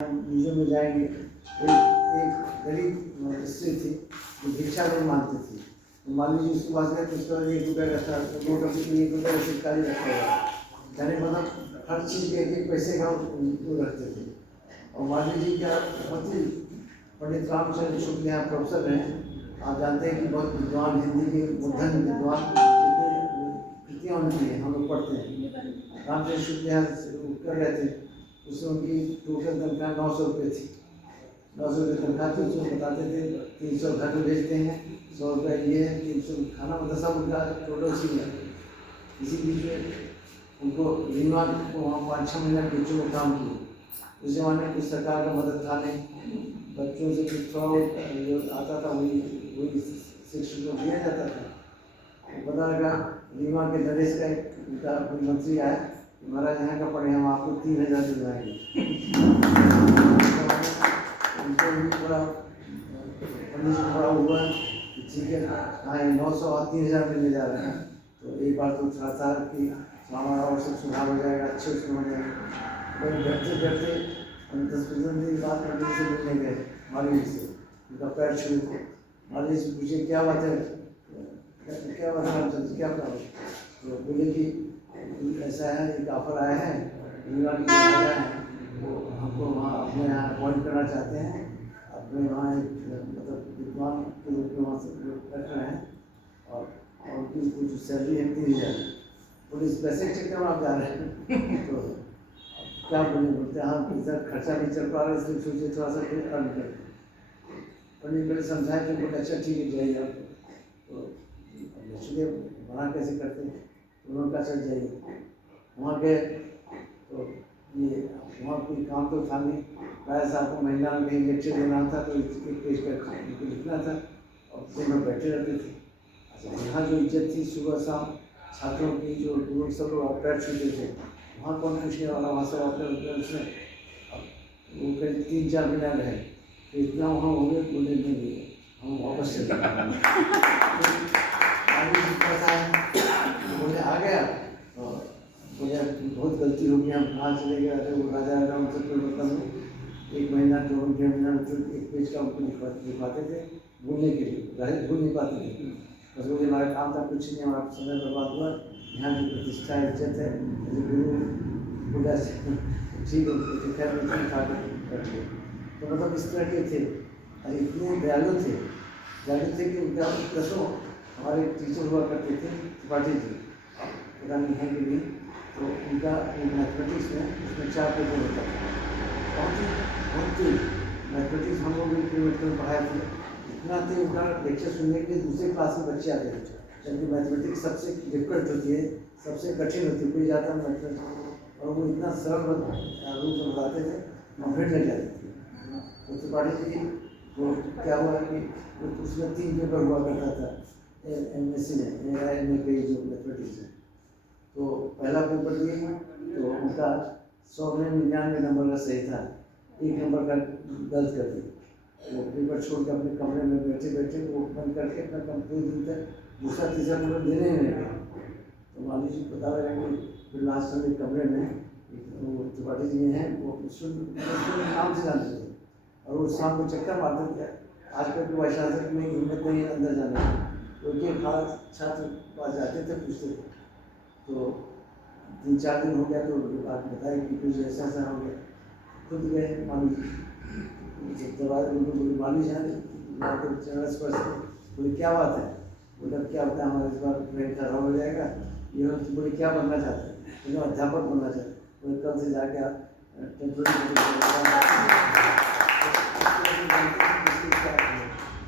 Museum में जाएंगे। एक गरीब स्त्री थी जो भिक्षा नहीं मांगती थी, तो मान लीजिए उसके पास गए तो उसका 1 रुपये का था, नोट रखते थे, 1 रुपये का सिक्का ही रखा हुआ, यानी मतलब हर चीज़ के 1 पैसे का वो रखते थे। और मान लीजिए क्या पति पंडित रामचंद्र शुक्ल यहाँ प्रोफेसर हैं, आप जानते हैं कि बहुत विद्वान, हिंदी के बुद्धन विद्वान, कृतियाँ उनकी हैं, हम लोग पढ़ते हैं। रामचंद्र शुक्ल यहाँ कर रहे थे, उसमें उनकी टोटल तनख्वाह 900 रुपये थी। 900 रुपये तनख्वाह थी, उसमें बताते थे 300 घर में भेजते हैं, 100 रुपये ये है, 300 खाना, मतलब सब उनका टोटल सी है। इसी बीच में उनको रीवा को वहाँ 5-6 महीने बच्चों में काम किए। उस जमाने में कुछ सरकार का मदद था नहीं, बच्चों से कुछ थोड़ा जो आता था वही शिक्षण को दिया जाता था। पता लगा रीवा के नरेश का एक उनका मंत्री आया, महाराज यहाँ का पढ़े, हम आपको 3000 दिलवाएंगे। उनको भी थोड़ा पंडित को बड़ा हुआ कि ठीक है, हाँ 900 और 3000 मिलने जा रहे हैं, तो एक बार तो थोड़ा था कि हमारा और सब सुधार हो जाएगा, अच्छे उसमें हो जाएगा। तो डरते डरते 10-15 दिन बाद पंडित से मिलने गए, माली से, उनका पैर छुए थे। माली से पूछे क्या बात है, क्या बात है, क्या बात है? तो बोले कि ऐसा है, एक ऑफर आया है, वो हमको वहाँ अपने यहाँ अपॉइंट करना चाहते हैं, अपने वहाँ एक मतलब विद्वान के रूप में वहाँ से रख रहे हैं, और उनकी कुछ सैलरी है 3000। पुलिस पैसे के चक्कर में आप जा रहे हैं तो क्या बोलते हैं, हाँ पैसा खर्चा नहीं चल पा रहा, इसलिए सोचिए थोड़ा सा कुछ अर्न कर। पंडित मेरे समझाए तो बोले अच्छा ठीक है जाइए आप, तो इसलिए वहाँ कैसे करते हैं, उन्होंने कहा चल जाइए। वहाँ गए तो ये वहाँ कोई काम तो था नहीं, प्राय साहब को महीना में कहीं लेक्चर देना था, तो एक पेज का लिखना था और दिन में बैठे रहते थे। अच्छा, यहाँ जो इज्जत थी सुबह शाम छात्रों की, जो लोग सब लोग पैर छूते थे, वहाँ कौन पूछने वाला, वहाँ सब अपने उसमें वो करीब 3-4 महीना रहे, तो इतना वहाँ हो गए, बोले नहीं हम वापस चले बोले आ गया, बोले बहुत गलती हो गई, हम कहाँ चले गए, अरे वो राजा राम से कोई मतलब नहीं। 1 महीना 2 महीना मतलब 1 पेज का उनको लिखवाते थे भूलने के लिए, भूल नहीं पाते थे। बस मुझे हमारा काम था, कुछ नहीं, हमारा समय बर्बाद हुआ, यहाँ की प्रतिष्ठा इज्जत है, गुरु पूरा ठीक खैर बैठे। तो मतलब इस तरह के थे, और इतने दयालु थे कि उनका दसों हमारे टीचर हुआ करते थे, त्रिपाठी जी, पता नहीं है कि नहीं, तो उनका मैथमेटिक्स में उसमें 4 पेपर होता था, बहुत ही मैथमेटिक्स हम लोग भी पढ़ाए थे। इतना थे उनका लेक्चर सुनने के लिए दूसरे क्लास के बच्चे आते थे, जबकि मैथमेटिक्स सबसे डिफिकल्ट होती है, सबसे कठिन होती है, कोई जाता है मैथमेटिक्स, और वो इतना सरल रूप में बताते थे, कंप्लीट लग जाती थी। तो त्रिपाठी जी वो क्या हुआ कि उसमें 3 पेपर हुआ करता था MSc में, AIM में कई जो मैथमेटिक्स है। तो पहला पेपर दिए तो उनका 100 में 99 नंबर का सही था, 1 नंबर का गलत कर दिया। वो पेपर छोड़ के अपने कमरे में बैठे बैठे वो बंद करके अपना कंप्लीट दिन तक दूसरा तीसरा नंबर देने नहीं लगे। तो मान लीजिए पता लगा कि फिर लास्ट में कमरे में वो त्रिपाठी जी हैं, वो नाम से जानते थे, और वो शाम को चक्कर मारते थे। आजकल के वैशासन में हिम्मत नहीं है अंदर जाने की, तो एक खास छात्र पास जाते थे, पूछते थे, तो 3-4 दिन हो गया तो बात बताई कि कुछ ऐसा ऐसा हो गया। खुद गए मान लीजिए, माली जाने बोले क्या बात है, बोले क्या होता है, हमारे इस बार ट्रेन खराब हो जाएगा, ये बोले क्या बनना चाहते हैं, बोले अध्यापक बनना चाहते हैं, बोले कल से जाके आप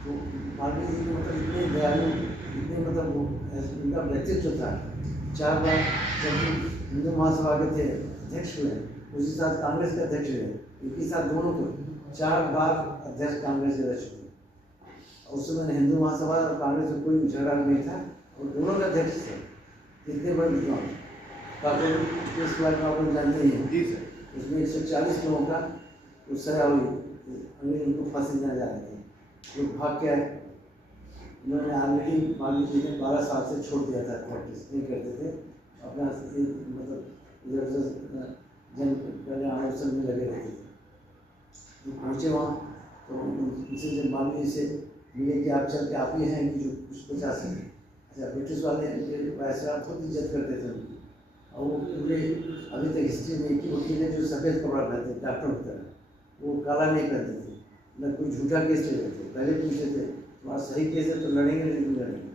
तो माली जी मतलब इतने दयालु, इतने मतलब उनका व्यक्तित्व था। 4 बार जब हिंदू महासभा के थे अध्यक्ष हुए, उसी साथ कांग्रेस के अध्यक्ष हुए, एक ही साथ दोनों को 4 बार अध्यक्ष कांग्रेस के रह चुके। उस समय हिंदू महासभा और कांग्रेस में कोई झगड़ा नहीं था, और दोनों के अध्यक्ष थे। कितने बड़े विद्वान, काफी इसके बारे में आप लोग जानते ही हैं। उसमें 140 लोगों का उस सजा हुई, इनको फांसी देना जा रहे थे, लोग भाग के आए। उन्होंने ऑलरेडी माली जी ने 12 साल से छोड़ दिया था, प्रैक्टिस नहीं करते थे, अपना मतलब इधर उधर जन कल्याण अवसर में लगे रहते थे। पहुँचे वहाँ तो उनसे जब मालूम से मिले कि आप चल के आप ही हैं कि जो कुछ बचा सकें। अच्छा, ब्रिटिश वाले वैसे बहुत इज्जत करते थे उनकी, और वो पूरे अभी तक हिस्ट्री में एक ही वकील है जो सफ़ेद कपड़ा पहनते थे डॉक्टर की तरह, वो काला नहीं पहनते थे, न कोई झूठा केस ले लेते। पहले पूछते थे तुम्हारा सही केस है तो लड़ेंगे नहीं लड़ेंगे।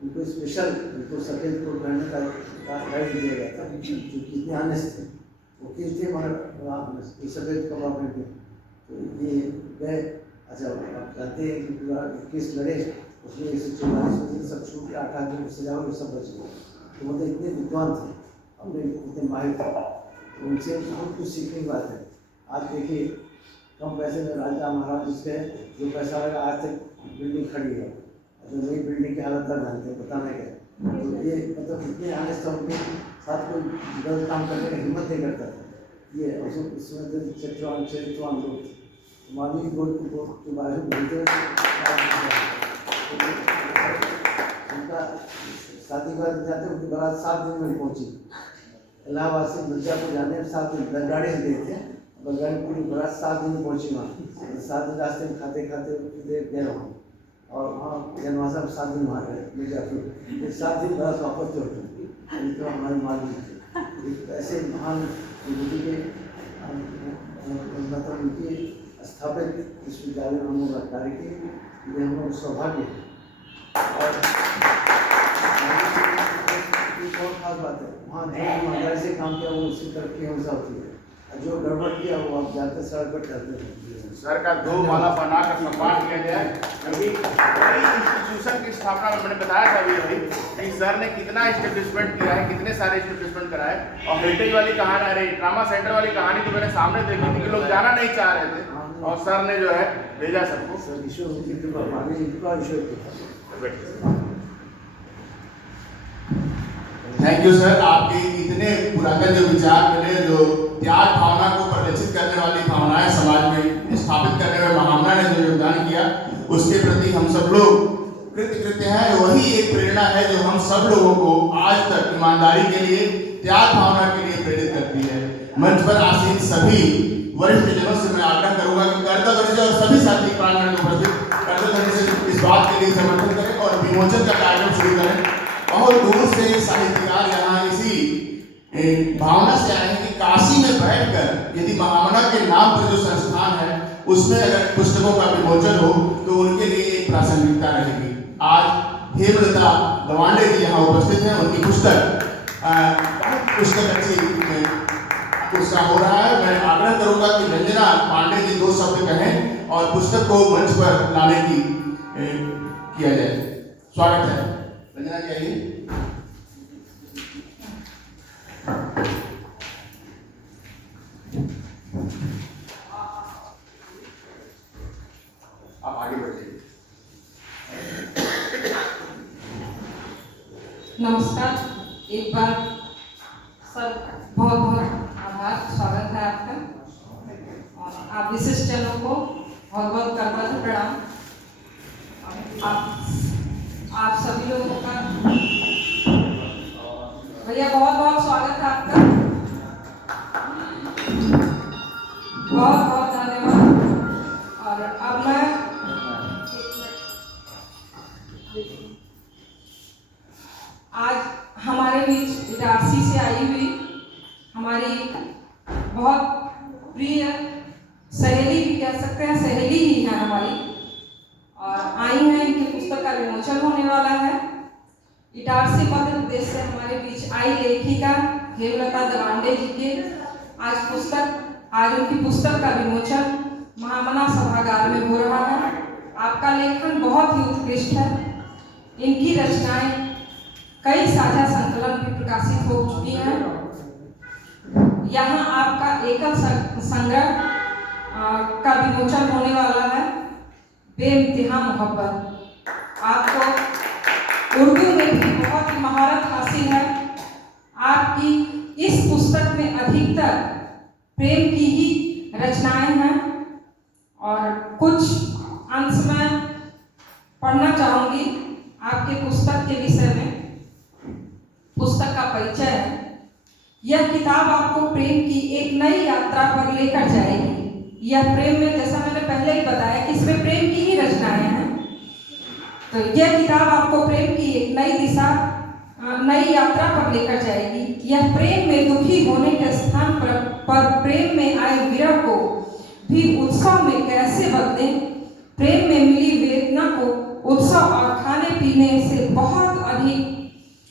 उनको स्पेशल उनको सफ़ेद कोट पहनने का राइट दिया गया था, जो कितने ऑनेस्ट थे वकील थे मगर सफ़ेद कपड़ा पहन के। तो ये गए। अच्छा, आप जानते हैं कि पूरा केस लड़े उसमें 144 सब छूट के 8 आदमी को सजा हुई, सब बच गए। तो मतलब इतने विद्वान थे, अपने इतने माहिर थे, तो उनसे बहुत कुछ सीखने की बात है। आज देखिए कम पैसे में राजा महाराज जिसके जो पैसा लगा आज तक बिल्डिंग खड़ी है, तो नई बिल्डिंग की हालत तक जानते हैं, बताना क्या। तो ये मतलब इतने आनेस्ट था, उनके साथ कोई गलत काम करने का हिम्मत नहीं करता था। ये उसमें तो चरित्रवान लोग थे। मालवीय बोर्ड के बारे में बोलते हैं, उनका शादी बाद जाते उनकी बारात 7 दिन में पहुंची। इलाहाबाद से मिर्जापुर जाने में 7 दिन बैलगाड़ी से गए थे, बैलगाड़ी पूरी बारात 7 दिन में पहुंची वहाँ। 7 दिन रास्ते में खाते खाते गए वहाँ, और वहाँ जनवासा में 7 दिन वहाँ गए मिर्जापुर, 7 दिन बारात वापस लौटी। तो हमारे मालवीय थे ऐसे महान विभूति के मतलब उनकी स्थापित विश्वविद्यालय में हम लोग कार्य किए, ये हम लोग सौभाग्य है। और बहुत खास बात है, वहाँ जो ईमानदारी से काम किया वो उसकी तरक्की हमेशा होती है, और जो गड़बड़ किया वो आप जाते सड़क पर करते हैं। सर का 2 माला बनाकर सम्मान किया जाए, क्योंकि इंस्टीट्यूशन की स्थापना में मैंने बताया था अभी कि सर ने कितना इस्टेब्लिशमेंट किया है, कितने सारे इस्टेब्लिशमेंट कराए। और हेरिटेज वाली कहानी, अरे ट्रामा सेंटर वाली कहानी तो मैंने सामने देखी थी कि लोग जाना नहीं चाह रहे थे, और सर ने जो है भेजा सबको। सर ईश्वर की कृपा, ईश्वर की। थैंक यू सर, आपके इतने पुरातन जो विचार मिले, जो त्याग भावना को प्रदर्शित करने वाली भावनाएं समाज में स्थापित करने में महामना ने जो योगदान किया, उसके प्रति हम सब लोग कृतज्ञ हैं। वही एक प्रेरणा है जो हम सब लोगों को आज तक ईमानदारी के लिए, त्याग भावना के लिए प्रेरित करती है। मंच पर आसीन सभी वरिष्ठ जनों से मैं आग्रह करूंगा कि कर्तव्य और सभी साथी प्रांगण में उपस्थित कर्तव्य से इस बात के लिए समर्थन करें और विमोचन का कार्यक्रम शुरू करें। बहुत दूर से साहित्यकार यहाँ इसी भावना से आए हैं कि काशी में बैठकर यदि महामना के नाम पर जो संस्थान है उसमें अगर पुस्तकों का विमोचन हो तो उनके लिए एक प्रासंगिकता रहेगी। आज हेमलता दवांडे जी यहाँ उपस्थित हैं, उनकी पुस्तक अच्छी उसका हो रहा है। मैं आग्रह करूंगा कि रंजना पांडे जी 2 शब्द कहें और पुस्तक को मंच पर लाने की किया जाए। स्वागत है रंजना जी, आइए। आप आगे बढ़िए। नमस्कार, एक बार सर बहुत बहुत आभार, स्वागत है आपका, और आप विशिष्ट जनों को बहुत बहुत करबद्ध प्रणाम। आप सभी लोगों का भैया बहुत बहुत स्वागत है आपका, बहुत बहुत धन्यवाद। और अब मैं आज हमारे बीच इटारसी से आई हुई हमारी बहुत प्रिय सहेली भी कह सकते हैं, सहेली ही है हमारी, और आई हैं, इनकी पुस्तक का विमोचन होने वाला है। इटारसी मध्य प्रदेश से हमारे बीच आई लेखिका हेमलता दवांडे जी के आज उनकी पुस्तक का विमोचन महामना सभागार में हो रहा है। आपका लेखन बहुत ही उत्कृष्ट है, इनकी रचनाएं कई साझा संकलन भी प्रकाशित हो चुकी हैं। यहाँ आपका एकल संग्रह का विमोचन होने वाला है, बेइंतहा मोहब्बत। आपको उर्दू में भी बहुत ही महारत हासिल है। आपकी इस पुस्तक में अधिकतर प्रेम की ही रचनाएं हैं, और कुछ अंश में पढ़ना चाहूंगी आपके पुस्तक के विषय में। पुस्तक का परिचय है। यह किताब आपको प्रेम की एक नई यात्रा पर लेकर जाएगी। यह प्रेम में, जैसा मैंने पहले ही बताया कि इसमें प्रेम की ही रचनाएं हैं। तो यह किताब आपको प्रेम की एक नई दिशा, नई यात्रा पर लेकर जाएगी। यह प्रेम में दुखी होने के स्थान पर प्रेम में आए विरह को भी उत्सव में कैसे बदलें, प्रेम में मिली वेदना को उत्सव और खाने पीने से बहुत अधिक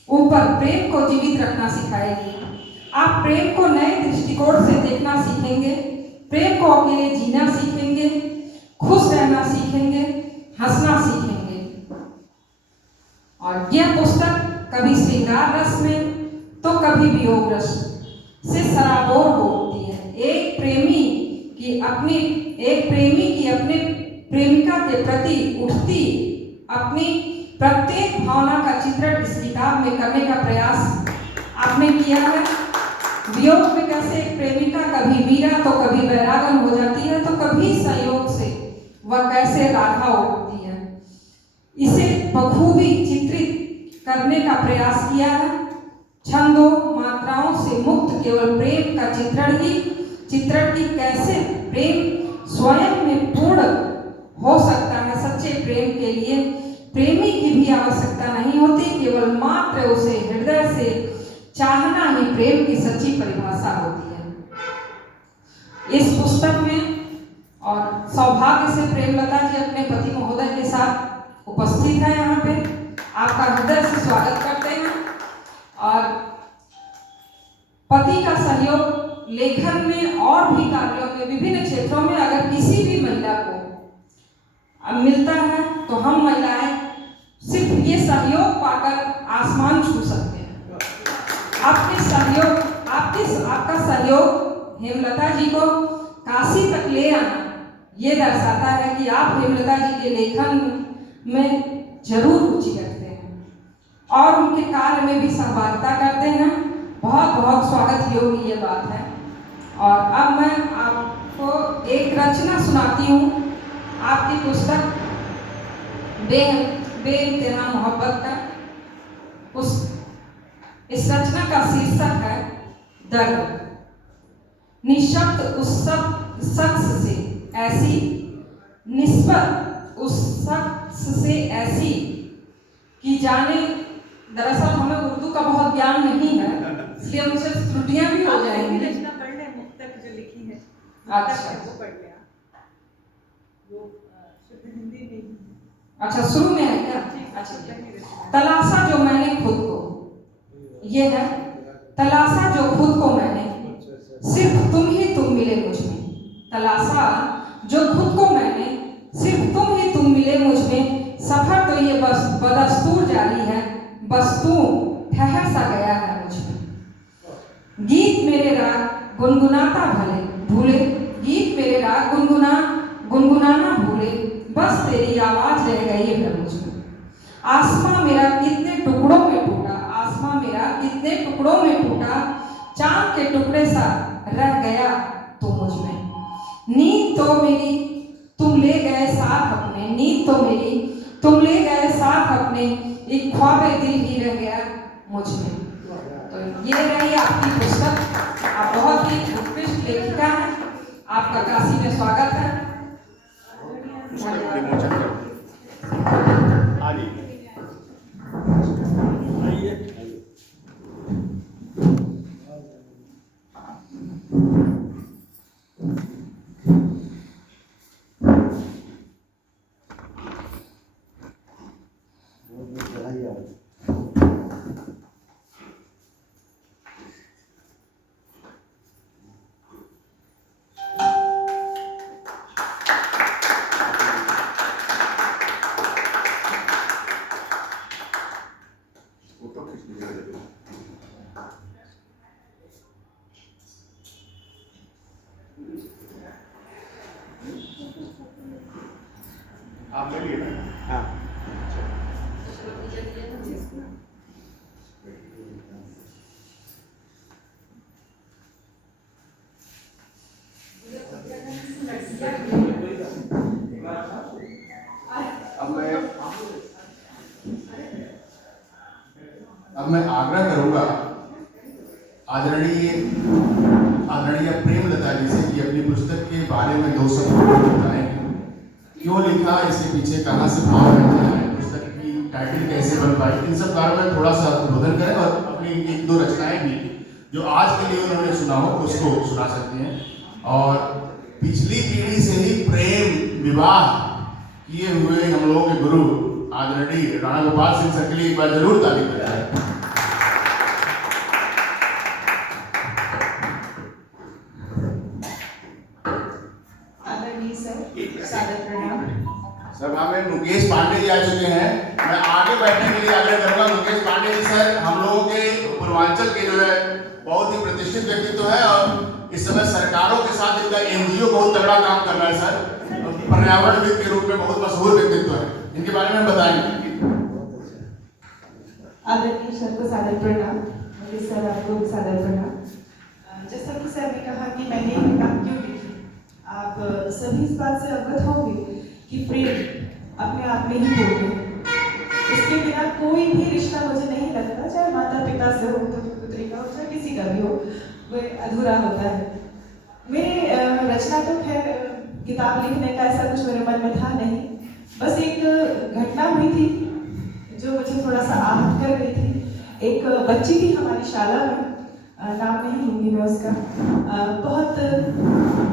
ऊपर प्रेम को जीवित रखना सिखाएगी। आप प्रेम को नए दृष्टिकोण से देखना सीखेंगे, प्रेम को अकेले जीना सीखेंगे, खुश रहना सीखेंगे, हंसना सीखेंगे। और यह पुस्तक कभी श्रृंगार रस में तो कभी वियोग रस से सराबोर होती है। एक प्रेमी की अपने प्रेमिका के प्रति उठती अपनी प्रत्येक भावना का चित्रण इस किताब में करने का प्रयास आपने किया है। वियोग में कैसे एक प्रेमिका कभी वीरा तो कभी वैरागन हो जाती है, तो कभी संयोग से वह कैसे राधा होती है, इसे बखूबी चित्रित करने का प्रयास किया है। छंदों मात्राओं से मुक्त केवल प्रेम का चित्रण की कैसे प्रेम स्वयं में पूर्ण हो सकता है। सच्चे प्रेम के लिए प्रेमी की भी आवश्यकता नहीं होती, केवल मात्र उसे हृदय से चाहना ही प्रेम की सच्ची परिभाषा होती है। इस पुस्तक में और सौभाग्य से प्रेमलता जी अपने पति महोदय के साथ उपस्थित है। यहाँ पे आपका हृदय से स्वागत करते हैं। और पति का सहयोग लेखन में और भी कार्यों में विभिन्न क्षेत्रों में अगर किसी भी महिला को मिलता है तो हम महिलाएं सिर्फ ये सहयोग पाकर आसमान छू सकते हैं। आपका सहयोग हेमलता जी को काशी तक ले आना ये दर्शाता है कि आप हेमलता जी के लेखन में जरूर रुचि रखते हैं और उनके कार्य में भी सहभागिता करते हैं। बहुत बहुत स्वागत योग्य ये बात है। और अब मैं आपको एक रचना सुनाती हूँ, आपकी पुस्तक बेइंतहा मोहब्बत का। इस रचना का शीर्षक है दर्द। निशब्द उस शख्स से ऐसी निस्बत उस शख्स से ऐसी कि जाने, दरअसल हमें उर्दू का बहुत ज्ञान नहीं है, इसलिए मुझे त्रुटियां भी हो जाएंगी। रचना पढ़ लें, मुक्तक जो लिखी है अच्छा, वो पढ़ लें आप। वो शुद्ध हिंदी में ही है। अच्छा शुरू में है क्या? अच्छा, तलाशा जो मैंने खुद को, ये है तलाशा जो खुद को मैंने, सिर्फ तुम ही तुम मिले मुझ में। तलाशा जो खुद को मैंने, सिर्फ तुम मिले मुझ में। सफर तो ये बस बदस्तूर जारी है, बस तू ठहर सा गया है मुझ में। गीत मेरे राग गुनगुनाता भूले, गीत मेरे राग गुनगुनाना भूले, बस तेरी आवाज रह गई है मुझ में। आसमां मेरा कितने टुकड़ों में टूटा, आसमां मेरा कितने टुकड़ों में टूटा, चांद के टुकड़े सा रह गया तू मुझ में। नींद तो मेरी तुम ले गए साथ अपने, नींद तो मेरी तुम ले गए साथ अपने, एक ख्वाबे दिल ही रह गया मुझ में। तो ये रही आपकी पुस्तक। आप बहुत ही उत्कृष्ट लेखिका हैं, आपका काशी में स्वागत है। आप ले लिए ना? हाँ। अब मैं आग्रह करूंगा आदरणीय प्रेमलता जी से कि अपनी पुस्तक के बारे में 2 शब्द बताएं। इसके पीछे कहाँ से भाव बनता है, पुस्तक की टाइटल कैसे बन पाई, इन सब बारे में थोड़ा सा उद्बोधन करें और अपनी एक दो रचनाएं भी जो आज के लिए उन्होंने सुना हो उसको सुना सकते हैं। और पिछली पीढ़ी से ही प्रेम विवाह किए हुए हम लोगों के गुरु आदरणीय राणा गोपाल सिंह सर के लिए एक बार जरूर ताली बजाएं। आदरणीय सर, सादर प्रणाम। सभा में मुकेश पांडे जी आ चुके हैं। मैं आगे बैठने के लिए आग्रह करूंगा। मुकेश पांडे जी सर हम लोगों के पूर्वांचल के जो है बहुत ही प्रतिष्ठित व्यक्तित्व है और इस समय सरकारों के साथ इनका एनजीओ बहुत तगड़ा काम कर रहा है सर। पर्यावरणविद के रूप में बहुत मशहूर व्यक्तित्व है, इनके बारे में बताएंगे। आदरणीय सर को सादर प्रणाम। मुकेश सर आपको भी सादर प्रणाम। जैसा कि सर ने कहा कि मैंने ये किताब क्यों लिखी, आप सभी इस बात से अवगत होंगे कि प्रेम अपने आप में ही होते हैं। इसके बिना कोई भी रिश्ता मुझे नहीं लगता, चाहे माता पिता से हो, पुत्री का हो, चाहे किसी का भी हो, वह अधूरा होता है। मेरी रचना तो खैर किताब लिखने का ऐसा कुछ मेरे मन में था नहीं, बस एक घटना हुई थी जो मुझे थोड़ा सा आहत कर गई थी। एक बच्ची थी हमारी शाला में, नाम नहीं लूँगी मैं उसका। बहुत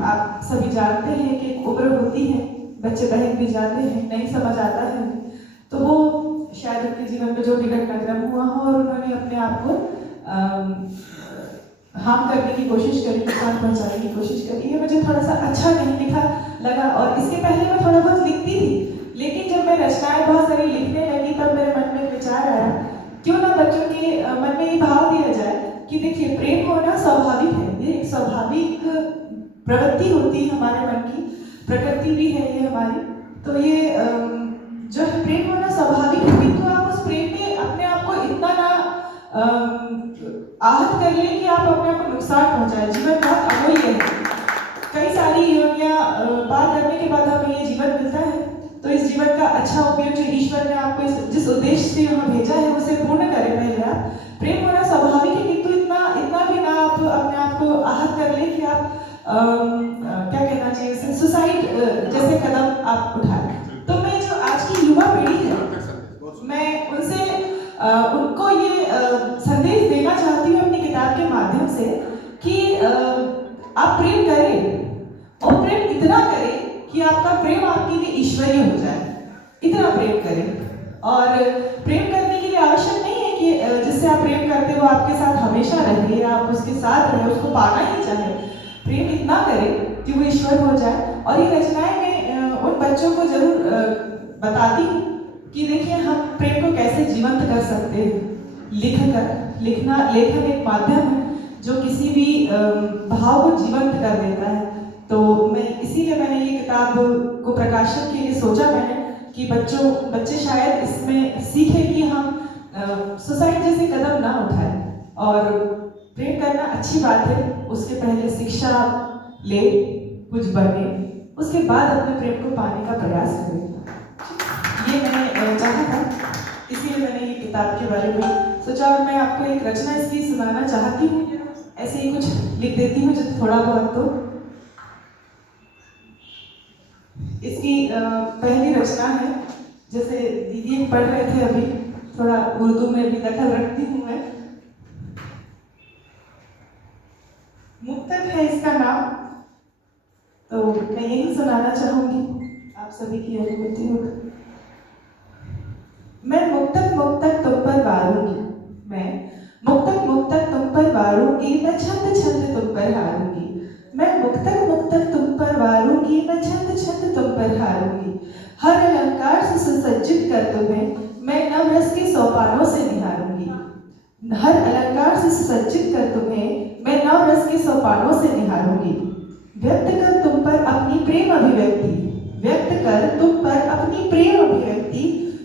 आप सभी जानते हैं कि एक उम्र होती है, बच्चे बहक भी जाते हैं, नहीं समझ आता है, तो वो शायद उनके जीवन में जो भी घटनाक्रम हुआ हो और उन्होंने अपने आप को हार्म करने की कोशिश करी, नुकसान पहुंचाने की कोशिश करी। ये मुझे थोड़ा सा अच्छा नहीं लिखा लगा और इसके पहले मैं थोड़ा बहुत लिखती थी, लेकिन जब मैं रचनाएं बहुत सारी लिखने लगी तब मेरे मन में एक विचार आया, क्यों ना बच्चों के मन में ये भाव दिया जाए कि देखिए प्रेम होना स्वाभाविक है, ये एक स्वाभाविक प्रवृत्ति होती है हमारे मन की, प्रकृति भी है ये हमारी। तो ये जो है प्रेम होना स्वाभाविक है, किंतु आप उस प्रेम में अपने आप को इतना ना आहत कर ले कि आप अपने आप को नुकसान पहुंचाए। जीवन बहुत अमूल्य है, कई सारी योनियां पार करने के बाद हमें ये जीवन मिलता है, तो इस जीवन का अच्छा उपयोग जो ईश्वर ने आपको जिस उद्देश्य से यहाँ भेजा है उसे पूर्ण करें। पहले आप प्रेम होना स्वाभाविक है, किंतु इतना भी ना आप अपने आप को आहत कर ले कि आप क्या कहना चाहिए सुसाइड जैसे कदम आप उठाएं। तो मैं जो आज की युवा पीढ़ी है, मैं उनसे उनको ये संदेश देना चाहती हूँ अपनी किताब के माध्यम से कि आप प्रेम करें और प्रेम इतना करें कि आपका प्रेम आपके लिए ईश्वरीय हो जाए। इतना प्रेम करें और प्रेम करने के लिए आवश्यक नहीं है कि जिससे आप प्रेम करते हो आपके साथ हमेशा रहे या आप उसके साथ रहे, उसको पाना ही चाहे। प्रेम इतना करें कि वो ईश्वर हो जाए। और ये रचनाएं मैं उन बच्चों को जरूर बताती हूँ कि देखिए हम प्रेम को कैसे जीवंत कर सकते हैं। लेखन एक माध्यम है जो किसी भी भाव को जीवंत कर देता है। तो मैं इसीलिए मैंने ये किताब को प्रकाशन के लिए सोचा मैंने कि बच्चे शायद इसमें सीखे कि हम सुसाइड जैसे कदम ना उठाएं और प्रेम करना अच्छी बात है, उसके पहले शिक्षा ले, कुछ बने, उसके बाद अपने प्रेम को पाने का प्रयास करें। ये मैंने चाहा था, इसीलिए मैंने ये किताब के बारे में सोचा और मैं आपको एक रचना इसकी सुनाना चाहती हूँ। ऐसे ही कुछ लिख देती हूँ जो थोड़ा बहुत। तो इसकी पहली रचना है, जैसे दीदी पढ़ रहे थे अभी, थोड़ा उर्दू में भी दखल रखती हूँ मैं। मुक्तक है इसका नाम, तो मैं यही सुनाना चाहूंगी, आप सभी की अनुमति हो। मैं मुक्तक मुक्तक तुम पर वारूंगी, मैं मुक्तक मुक्तक तुम पर वारूंगी, मैं छंद छंद तुम पर हारूंगी। मैं मुक्तक मुक्तक तुम पर वारूंगी, मैं छंद छंद तुम पर हारूंगी। हर अलंकार से सुसज्जित कर तुम्हें मैं नवरस के सोपानों से निहारूंगी। हर अलंकार से सुसज्जित कर तुम्हें मैं नवरस के सोपानों से निहारूंगी। व्यक्त कर तुम पर अपनी प्रेम अभिव्यक्ति, व्यक्त कर तुम पर अपनी प्रेम अभिव्यक्ति,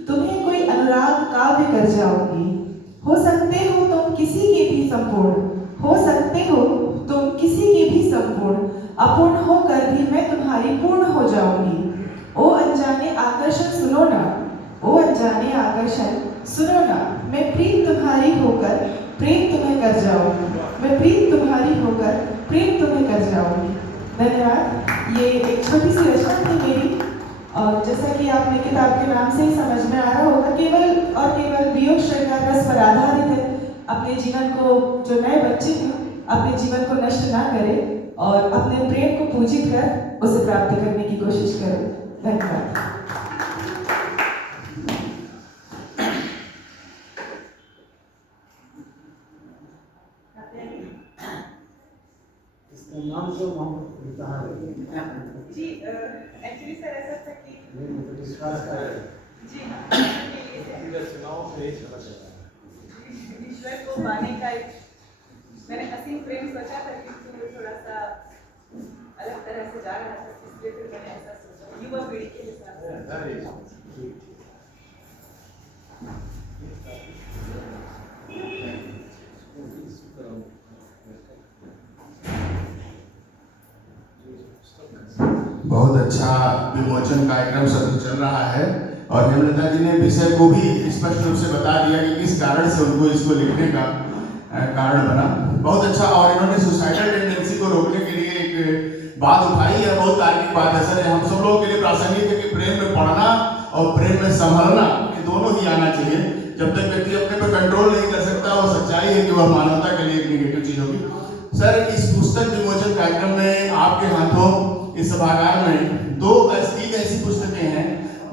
तुम्हें कोई अनुराग काव्य कर जाऊंगी। हो सकते हो तुम किसी के भी संपूर्ण, हो सकते हो तुम किसी के भी संपूर्ण, अपूर्ण होकर भी मैं तुम्हारी पूर्ण हो जाऊंगी। ओ अनजाने आकर्षण सुनो ना, ओ अनजाने आकर्षण सुनो ना, मैं प्रीत तुम्हारी होकर प्रेम तुम्हें कर जाऊंगी, मैं प्रीत तुम्हारी होकर प्रेम तुम्हें कर जाऊंगी। धन्यवाद। ये एक छोटी सी रचना थी मेरी और जैसा कि आपने किताब के नाम से ही समझ में आ रहा होगा, केवल और केवल वियोग श्रृंगार रस पर आधारित है। अपने जीवन को, जो नए बच्चे हैं, अपने जीवन को नष्ट ना करें और अपने प्रेम को पूजित कर उसे प्राप्त करने की कोशिश करें। धन्यवाद। इसका नाम तो मोहम्मद इम्तिहान है जी, एक्चुअली सर ऐसा था कि नहीं, मतलब विश्वास का है। जी ईश्वर को पाने का एक मैंने असीम प्रेम सोचा था, किंतु वो थोड़ा सा अलग तरह से जा रहा था, इसलिए फिर मैंने ऐसा सोचा युवा पीढ़ी के हिसाब से। बहुत अच्छा विमोचन कार्यक्रम सब चल रहा है और हेमलता जी ने विषय को भी स्पष्ट रूप से बता दिया कि किस कारण से उनको इसको लिखने का कारण बना। बहुत अच्छा। और इन्होंने सुसाइडल टेंडेंसी को रोकने के लिए एक बात उठाई है, बहुत तार्किक बात है सर। हम सब लोगों के लिए प्रासंगिक है कि प्रेम में पढ़ना और प्रेम में संभलना, ये दोनों ही आना चाहिए। जब तक व्यक्ति अपने पर कंट्रोल नहीं कर सकता, वो सच्चाई है कि वह मानवता के लिए एक निगेटिव चीज होगी। सर, इस पुस्तक विमोचन कार्यक्रम में आपके हाथों इस सभागार में तीन ऐसी पुस्तकें हैं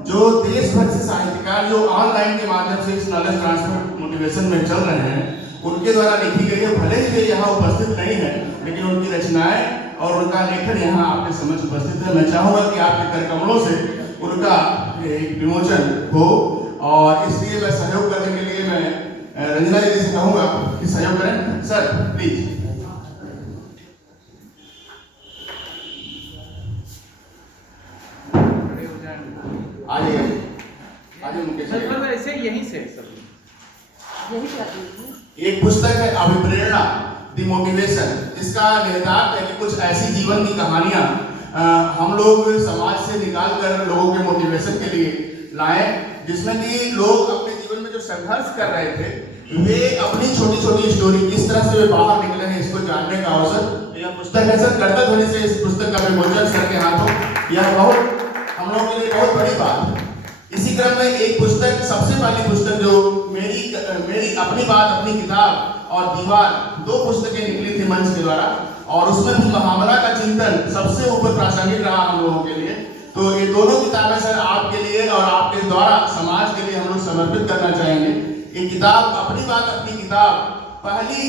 जो देश भर से साहित्यकार जो ऑनलाइन के माध्यम से इस नॉलेज ट्रांसफर मोटिवेशन में चल रहे हैं, उनके द्वारा लिखी गई है। भले ही वे यहाँ उपस्थित नहीं है, लेकिन उनकी रचनाएं और उनका लेखन यहाँ आपके समक्ष उपस्थित है। मैं चाहूंगा कि आपके करकमलों से उनका एक विमोचन हो, और इसलिए मैं सहयोग करने के लिए मैं रंजना जी से कहूँगा कि सहयोग करें। Sir please. आइए मुकेश जी। ऐसे यहीं से सब एक पुस्तक है अभिप्रेरणा, द मोटिवेशन, जिसका निहितार्थ है कि कुछ ऐसी जीवन की कहानियां हम लोग समाज से निकाल कर लोगों के मोटिवेशन के लिए लाएं, जिसमें कि लोग अपने जीवन में जो संघर्ष कर रहे थे, वे अपनी छोटी छोटी स्टोरी किस तरह से वे बाहर निकले हैं, इसको जानने का अवसर यह पुस्तक है सर। करतब ध्वनि से इस पुस्तक का विमोचन सर के हाथों, यह बहुत हम लोगों के लिए बहुत बड़ी बात है। इसी क्रम में एक पुस्तक, सबसे पहली पुस्तक जो मेरी अपनी बात अपनी किताब और दीवार, दो पुस्तकें निकली थी मंच के द्वारा, और उसमें भी महामना का चिंतन सबसे ऊपर प्रासंगिक रहा हम लोगों के लिए। तो ये दोनों किताबें सर आपके लिए और आपके द्वारा समाज के लिए हम लोग समर्पित करना चाहेंगे। ये किताब अपनी बात अपनी किताब पहली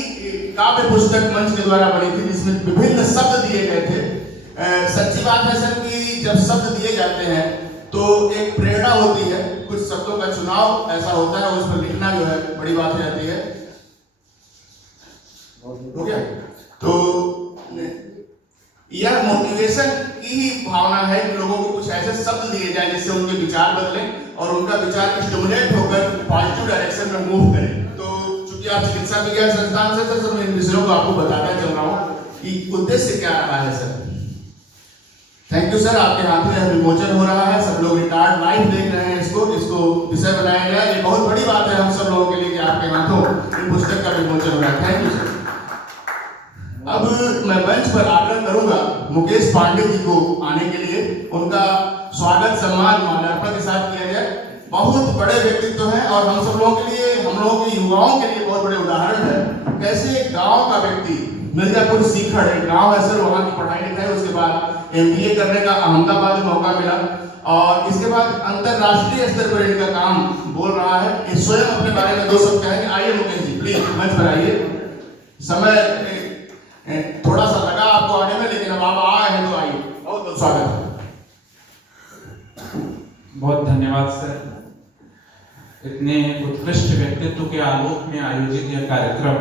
काव्य पुस्तक मंच के द्वारा बनी थी, जिसमें विभिन्न शब्द दिए गए थे। सच्ची बात है सर कि जब शब्द दिए जाते हैं तो एक प्रेरणा होती है, कुछ शब्दों का चुनाव ऐसा होता है, उस पर लिखना जो है बड़ी बात हो जाती है। हो गया? तो यह मोटिवेशन की ही भावना है कि लोगों को कुछ ऐसे शब्द दिए जाए जिससे उनके विचार बदलें और उनका विचार स्टिमुलेट होकर पॉजिटिव डायरेक्शन में मूव करें। तो चूंकि आप चिकित्सा विज्ञान संस्थान से सर, मैं इन विषयों को आपको बताता चल रहा हूँ कि उद्देश्य क्या रहा है सर। थैंक यू सर, आपके हाथों यह विमोचन हो रहा है। सब लोग रिकॉर्ड लाइव देख रहे हैं, इसको विषय बनाया गया। ये बहुत बड़ी बात है हम सब लोगों के लिए कि आपके हाथों इन पुस्तक का विमोचन हो रहा है। Thank you sir. अब मैं मंच पर आग्रह करूंगा मुकेश पांडे जी को आने के लिए। उनका स्वागत सम्मान माल्यार्पण के साथ किया जाए। बहुत बड़े व्यक्तित्व हैं और हम सब लोगों के लिए, हम लोगों के युवाओं के लिए बहुत बड़े उदाहरण है। कैसे एक गाँव का व्यक्ति, मिर्जापुर सीखड़ एक गाँव है सर, वहाँ की पढ़ाई लिखाई, उसके बाद MBA करने का अहमदाबाद में मौका मिला और इसके बाद अंतरराष्ट्रीय स्तर पर इनका काम बोल रहा है। ये स्वयं अपने बारे में दो शब्द कहेंगे। आइए मुकेश जी प्लीज मंच पर आइए। समय थोड़ा सा लगा आपको आने में, लेकिन अब आप आए हैं तो आइए। बहुत बहुत स्वागत है। बहुत धन्यवाद सर। इतने उत्कृष्ट व्यक्तित्व के आलोक में आयोजित यह कार्यक्रम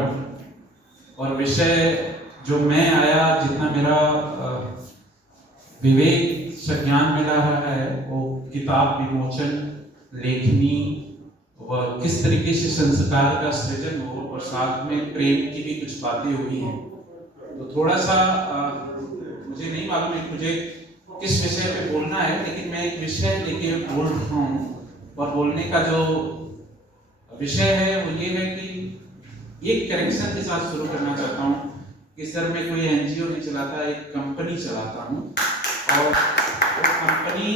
और विषय जो मैं आया, जितना मेरा विवेक से ज्ञान मिला है, वो किताब विमोचन, लेखनी व किस तरीके से संस्कार का सृजन हो और साथ में प्रेम की भी कुछ बातें हुई हैं। तो थोड़ा सा मुझे नहीं मालूम है मुझे किस विषय पे बोलना है, लेकिन मैं एक विषय लेके बोल रहा हूँ और बोलने का जो विषय है वो ये है कि एक करेक्शन के साथ शुरू करना चाहता हूँ कि सर मैं कोई NGO नहीं चलाता, एक कंपनी चलाता हूँ और वो कंपनी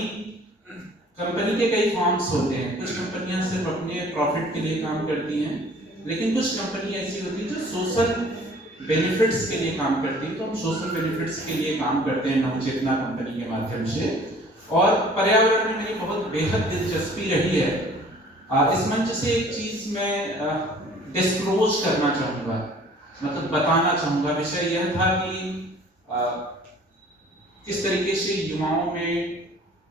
कंपनी के कई फॉर्म्स होते हैं। कुछ कंपनियां सिर्फ अपने प्रॉफिट के लिए काम करती हैं, लेकिन कुछ कंपनी ऐसी होती है जो सोशल बेनिफिट्स के लिए काम करती है। तो हम सोशल बेनिफिट्स के लिए काम करते हैं नवचेतना कंपनी के माध्यम से। और पर्यावरण में मेरी बहुत बेहद दिलचस्पी रही है। इस मंच से एक चीज मैं डिस्क्लोज करना चाहूँगा, मतलब बताना चाहूँगा। विषय यह था कि किस तरीके से युवाओं में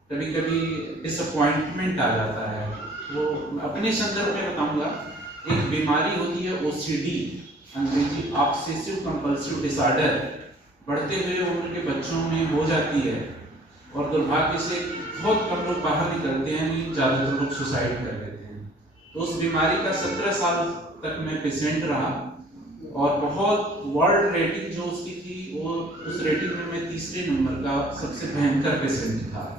कभी कभी डिसअपॉइंटमेंट आ जाता है। वो अपने संदर्भ में बताऊंगा, एक बीमारी होती है ओसीडी, अंग्रेजी ऑब्सेसिव कंपल्सिव डिसऑर्डर, बढ़ते हुए उम्र के बच्चों में हो जाती है और दुर्भाग्य से बहुत कम लोग बाहर निकलते हैं, लेकिन ज़्यादातर लोग सुसाइड कर लेते हैं। तो उस बीमारी का 17 साल तक मैं पेशेंट रहा और बहुत वर्ल्ड रेटिंग जो उसकी थी, वो उस रेटिंग में मैं तीसरे नंबर का सबसे भयंकर पेशेंट था।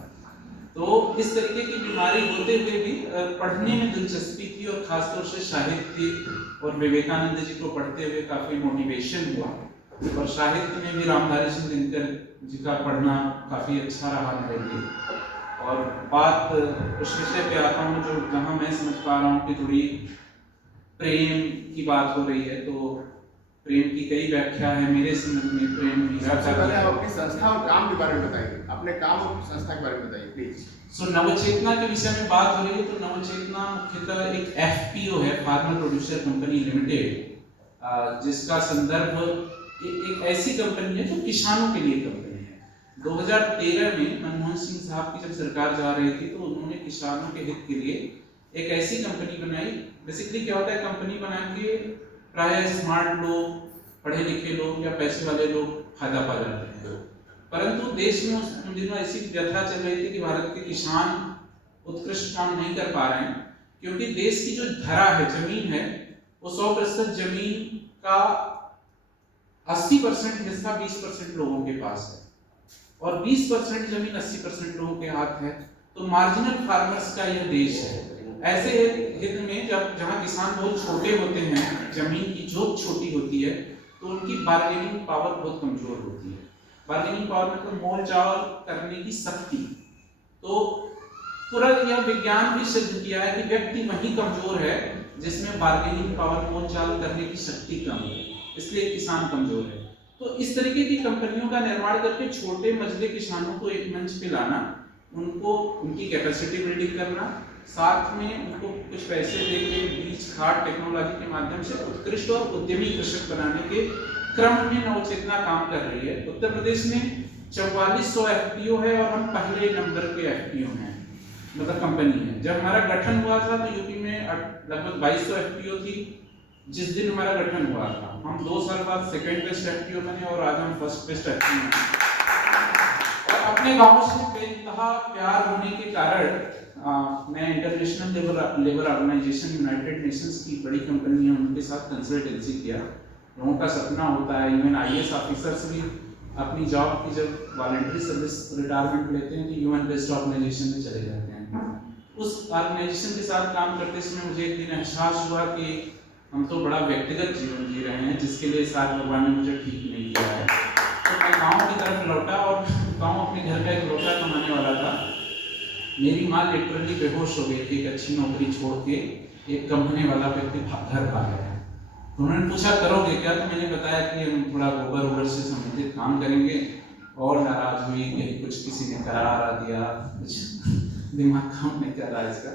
तो इस तरीके की बीमारी होते हुए भी पढ़ने में दिलचस्पी थी और खासतौर से साहित्य और विवेकानंद जी को पढ़ते हुए काफ़ी मोटिवेशन हुआ। और साहित्य में भी रामधारी सिंह दिनकर जी का पढ़ना काफ़ी अच्छा रहा मेरे लिए। और बात उस विषय पे आता हूँ जो जहाँ मैं समझ पा रहा हूँ कि थोड़ी प्रेम की बात हो रही है। तो प्रेम की कई व्याख्या है मेरे समझ में। प्रेम सबसे पहले आप अपनी संस्था और काम के बारे में बताइए, अपने काम और संस्था के बारे में बताइए प्लीज। सो नवचेतना के विषय में बात हो रही है। तो नवचेतना मुख्यतः एक एफपीओ है, फार्मर प्रोड्यूसर कंपनी लिमिटेड, जिसका संदर्भ एक ऐसी कंपनी है जो किसानों के लिए कंपनी है। 2013 में मनमोहन सिंह साहब की जब सरकार जा रही थी तो उन्होंने किसानों के हित के लिए एक ऐसी कंपनी बनाई। बेसिकली क्या होता है, कंपनी बना के प्राय स्मार्ट लोग, पढ़े लिखे लोग या पैसे वाले लोग फायदा पा जाते हैं। परंतु देश में उन दिनों ऐसी व्यथा चल रही थी कि भारत के किसान उत्कृष्ट काम नहीं कर पा रहे हैं, क्योंकि देश की जो धरा है, जमीन है, वो 100% जमीन का 80% हिस्सा 20% लोगों के पास है और 20% जमीन 80% लोगों के हाथ है। तो मार्जिनल फार्मर्स का यह देश है। ऐसे हित में जहाँ किसान बहुत छोटे होते हैं, जमीन की जोत छोटी होती है, तो उनकी बार्गेनिंग पावर बहुत कमजोर होती है। बार्गेनिंग पावर मतलब मोल चाल करने की शक्ति। तो पूरा यह विज्ञान भी सिद्ध किया है कि व्यक्ति वही कमजोर है जिसमें बार्गेनिंग पावर, मोल चाल करने की शक्ति कम है, इसलिए किसान कमजोर है। तो इस तरीके की कंपनियों का निर्माण करके छोटे मजले किसानों को एक मंच पे लाना, उनको उनकी कैपेसिटी बिल्डिंग करना, साथ में उनको कुछ पैसे देके बीज खाद टेक्नोलॉजी के माध्यम से उत्कृष्ट और उद्यमी कृषक बनाने के क्रम में नवचेतना काम कर रही है। उत्तर प्रदेश में 4400 एफपीओ है और हम पहले नंबर के एफपीओ हैं, मतलब कंपनी है। जब हमारा गठन हुआ था तो यूपी में लगभग 2200 एफपीओ थी जिस दिन हमारा गठन हुआ था। हम 2 साल बाद सेकेंड बेस्ट एफपीओ बने और आज हम फर्स्ट बेस्ट एफपीओ हैं। और अपने गांव से बेइंतहा प्यार होने के कारण मैं International Labour Organisation United Nations की बड़ी कंपनी है, उनके साथ कंसल्टेंसी किया। लोगों का सपना होता है, इवन आईएएस ऑफिसर्स भी अपनी जॉब की जब वॉलंटरी सर्विस रिटायरमेंट लेते हैं तो यूएन बेस्ड ऑर्गेनाइजेशन में चले जाते हैं। उस ऑर्गेनाइजेशन के साथ काम करते समय मुझे एक दिन एहसास हुआ कि हम तो बड़ा व्यक्तिगत जीवन जी रहे हैं जिसके लिए साथ भगवान ने मुझे ठीक नहीं किया है। तो मैं गाँव की तरफ लौटा और गाँव अपने घर का एक लौटा कमाने वाला था। मेरी माँ लिटरली बेहोश हो गई थी, एक अच्छी नौकरी छोड़ के एक कमाने वाला व्यक्ति घर भाग गया। तो उन्होंने पूछा करोगे क्या, तो मैंने बताया कि हम थोड़ा गोबर वोबर से संबंधित काम करेंगे। और नाराज हुई, यही कुछ किसी ने करारा दिया, कुछ दिमाग काम नहीं कर रहा इसका।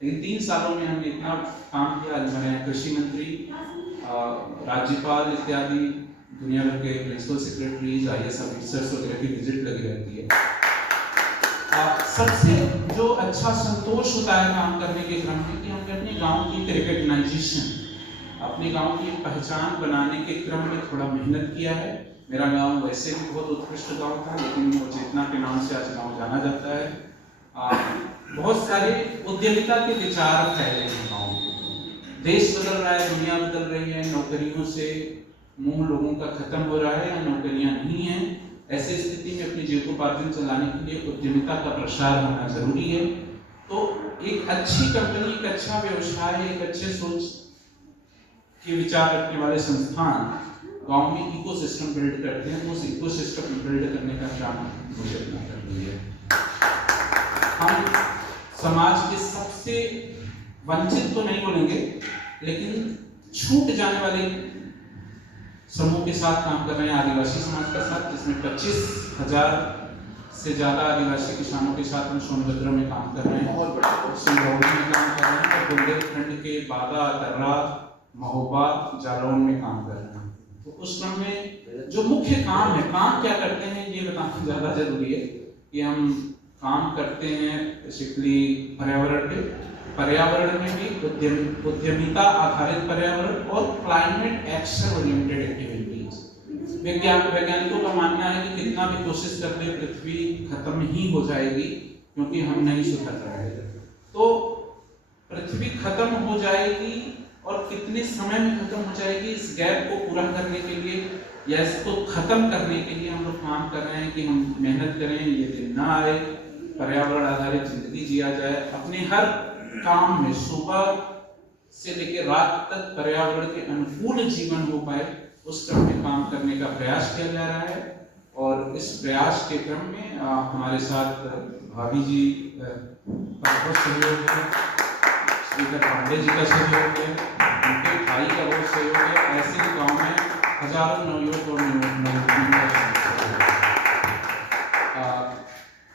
लेकिन 3 सालों में हमने इतना काम किया। आज मैंने कृषि मंत्री, राज्यपाल इत्यादि दुनिया भर के प्रिंसिपल सेक्रेटरीज, आईएएस ऑफिसर्स वगैरह की विजिट लगी रहती है। सबसे जो अच्छा संतोष होता है काम करने के क्रम में कि हमने अपने गांव की रिकग्नाइजेशन, अपने गांव की पहचान बनाने के क्रम में थोड़ा मेहनत किया है। मेरा गांव वैसे भी बहुत उत्कृष्ट गांव था, लेकिन नवचेतना के नाम से आज गांव जाना जाता है। बहुत सारे उद्यमिता के विचार फैले हैं गाँव में। देश बदल रहा है, दुनिया बदल रही है, नौकरियों से मुंह लोगों का खत्म हो रहा है या नौकरियां नहीं हैं। ऐसे स्थिति में अपनी जीविकोपार्जन चलाने के लिए उद्यमिता का प्रसार होना जरूरी है। तो एक अच्छी कंपनी, एक अच्छा व्यवसाय, एक अच्छे सोच के विचार रखने वाले संस्थान गांव में इकोसिस्टम बिल्ड करते हैं। तो उस इकोसिस्टम बिल्ड करने का काम नवचेतना कर रही है। हम समाज के सबसे वंचित तो नहीं बोलेंगे, लेकिन छूट जाने वाले समूह के साथ काम कर रहे हैं, आदिवासी समाज के साथ, जिसमें 25,000 से ज़्यादा आदिवासी किसानों के साथ हम सोनभद्र में काम कर रहे हैं, बहुत बड़ा सिंगरौली में काम कर रहे हैं, और बुंदेलखंड के बादा, दर्रा, महोबा, जालौन में काम कर रहे हैं। तो उस क्रम में जो मुख्य काम है, काम क्या करते हैं ये बताना ज़्यादा जरूरी है कि हम काम करते हैं बेसिकली पर्यावरण में भी उद्यमिता आधारित पर्यावरण और क्लाइमेट एक्शन ओरिएंटेड एक्टिविटीज। वैज्ञानिकों का मानना है कि कितना भी कोशिश कर ले पृथ्वी खत्म ही हो जाएगी, क्योंकि हम नहीं सुधर रहे हैं। तो पृथ्वी खत्म हो जाएगी और कितने समय में खत्म हो जाएगी, इस गैप को पूरा करने के लिए या इसको खत्म करने के लिए हम लोग काम कर रहे हैं कि हम मेहनत करें, ये दिन ना आए, पर्यावरण आधारित जिंदगी जिया जाए, अपने हर काम में सुबह से लेकर रात तक पर्यावरण के अनुकूल जीवन हो पाए, उस क्रम में काम करने का प्रयास किया जा रहा है। और इस प्रयास के क्रम में हमारे साथ भाभी जी का बहुत सहयोग है, श्रीधर पांडे जी का सहयोग है, उनके भाई का बहुत सहयोग है। ऐसे ही गाँव में हजारों नवयुवक और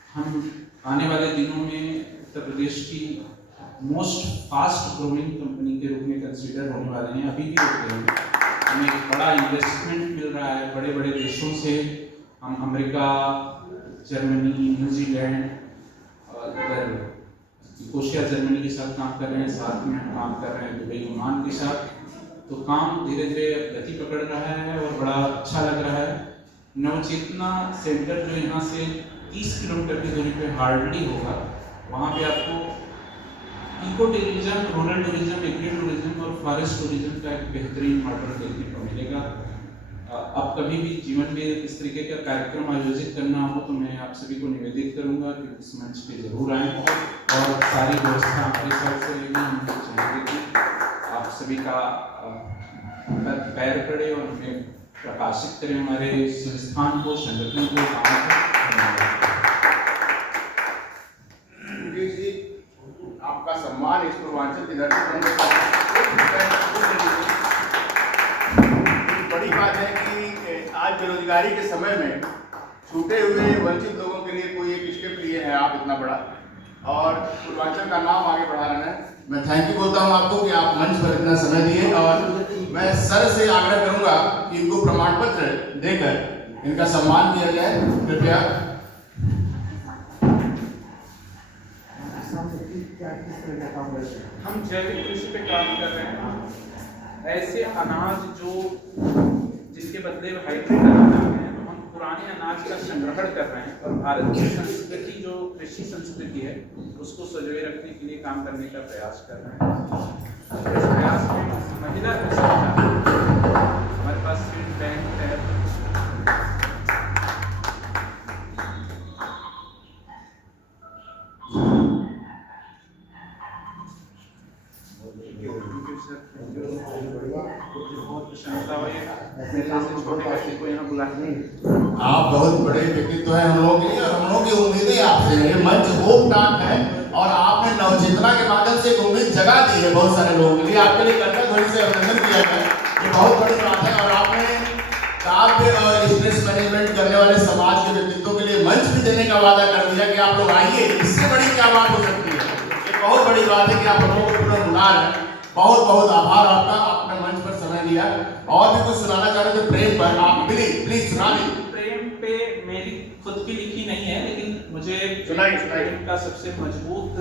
हम आने वाले दिनों में उत्तर प्रदेश की मोस्ट फास्ट ग्रोइंग कंपनी के रूप में कंसीडर होने वाले हैं, अभी भी होते हैं। हमें एक बड़ा इन्वेस्टमेंट मिल रहा है बड़े बड़े देशों से। हम अमेरिका, जर्मनी, न्यूजीलैंड, इधर कोशिया जर्मनी के साथ काम कर रहे हैं, साथ में हम काम कर रहे हैं दुबई, ओमान के साथ। तो काम धीरे धीरे गति पकड़ रहा है और बड़ा अच्छा लग रहा है। नवचेतना सेंटर जो यहाँ से 30 किलोमीटर की दूरी पे हार्डली होगा, वहाँ पे आपको eco tourism, rural tourism, agri tourism और फॉरेस्ट टूरिज्म का एक बेहतरीन मॉडल देखने को मिलेगा। अब कभी भी जीवन में इस तरीके का कार्यक्रम आयोजित करना हो तो मैं आप सभी को निवेदित करूंगा कि इस मंच पे जरूर आएं और सारी व्यवस्था हमारे साथ से रहेगी। हम चाहेंगे कि आप सभी का पैर पड़े और हमें प्रकाशित करें हमारे संस्थान को, संगठन को, काम को। आपका सम्मान इस पूर्वांचल की धरती पर बड़ी बात है कि आज बेरोजगारी के समय में छूटे हुए वंचित लोगों के लिए कोई एक स्टेप लिए हैं आप इतना बड़ा, और पूर्वांचल का नाम आगे बढ़ा रहे हैं। मैं थैंक यू बोलता हूँ आपको कि आप मंच पर इतना समय दिए, और मैं सर से आग्रह करूंगा कि इनको प्रमाण पत्र देकर इनका सम्मान किया जाए, कृपया। हम जैविक कृषि पे काम कर रहे हैं। ऐसे अनाज जो जिसके बदले में हाइब्रिड अनाज आ गए हैं, तो हम पुराने अनाज का संग्रहण कर रहे हैं और भारत की संस्कृति जो कृषि संस्कृति है उसको सजोए रखने के लिए काम करने का प्रयास कर रहे हैं। इस प्रयास में महिला हमारे पास फीड बैंक है, आप बहुत बड़े व्यक्तित्व हैं हम लोगों के लिए, और हम लोगों की उम्मीदें आपसे हैं। ये मंच होप टाक है और आपने नवचेतना के माध्यम से एक उम्मीद जगा दी है बहुत सारे लोगों के लिए। आपके लिए कर्तव्य ध्वनि से अभिनंदन किया जाए, ये बहुत बड़ी बात है। और आपने काव्य और स्ट्रेस मैनेजमेंट करने वाले समाज के व्यक्तित्वों के लिए मंच भी देने का वादा कर दिया कि आप लोग आइए, इससे बड़ी क्या बात हो सकती है। ये बहुत बड़ी बात है कि आप लोगों को पूरा बुला रहे हैं। बहुत बहुत आभार आपका, आपने मंच पर समय दिया। और भी कुछ सुनाना चाह रहे थे प्रेम पर, आप प्लीज सुना दीजिए। प्रेम पे मेरी खुद की लिखी नहीं है, लेकिन मुझे प्रेम का सबसे मजबूत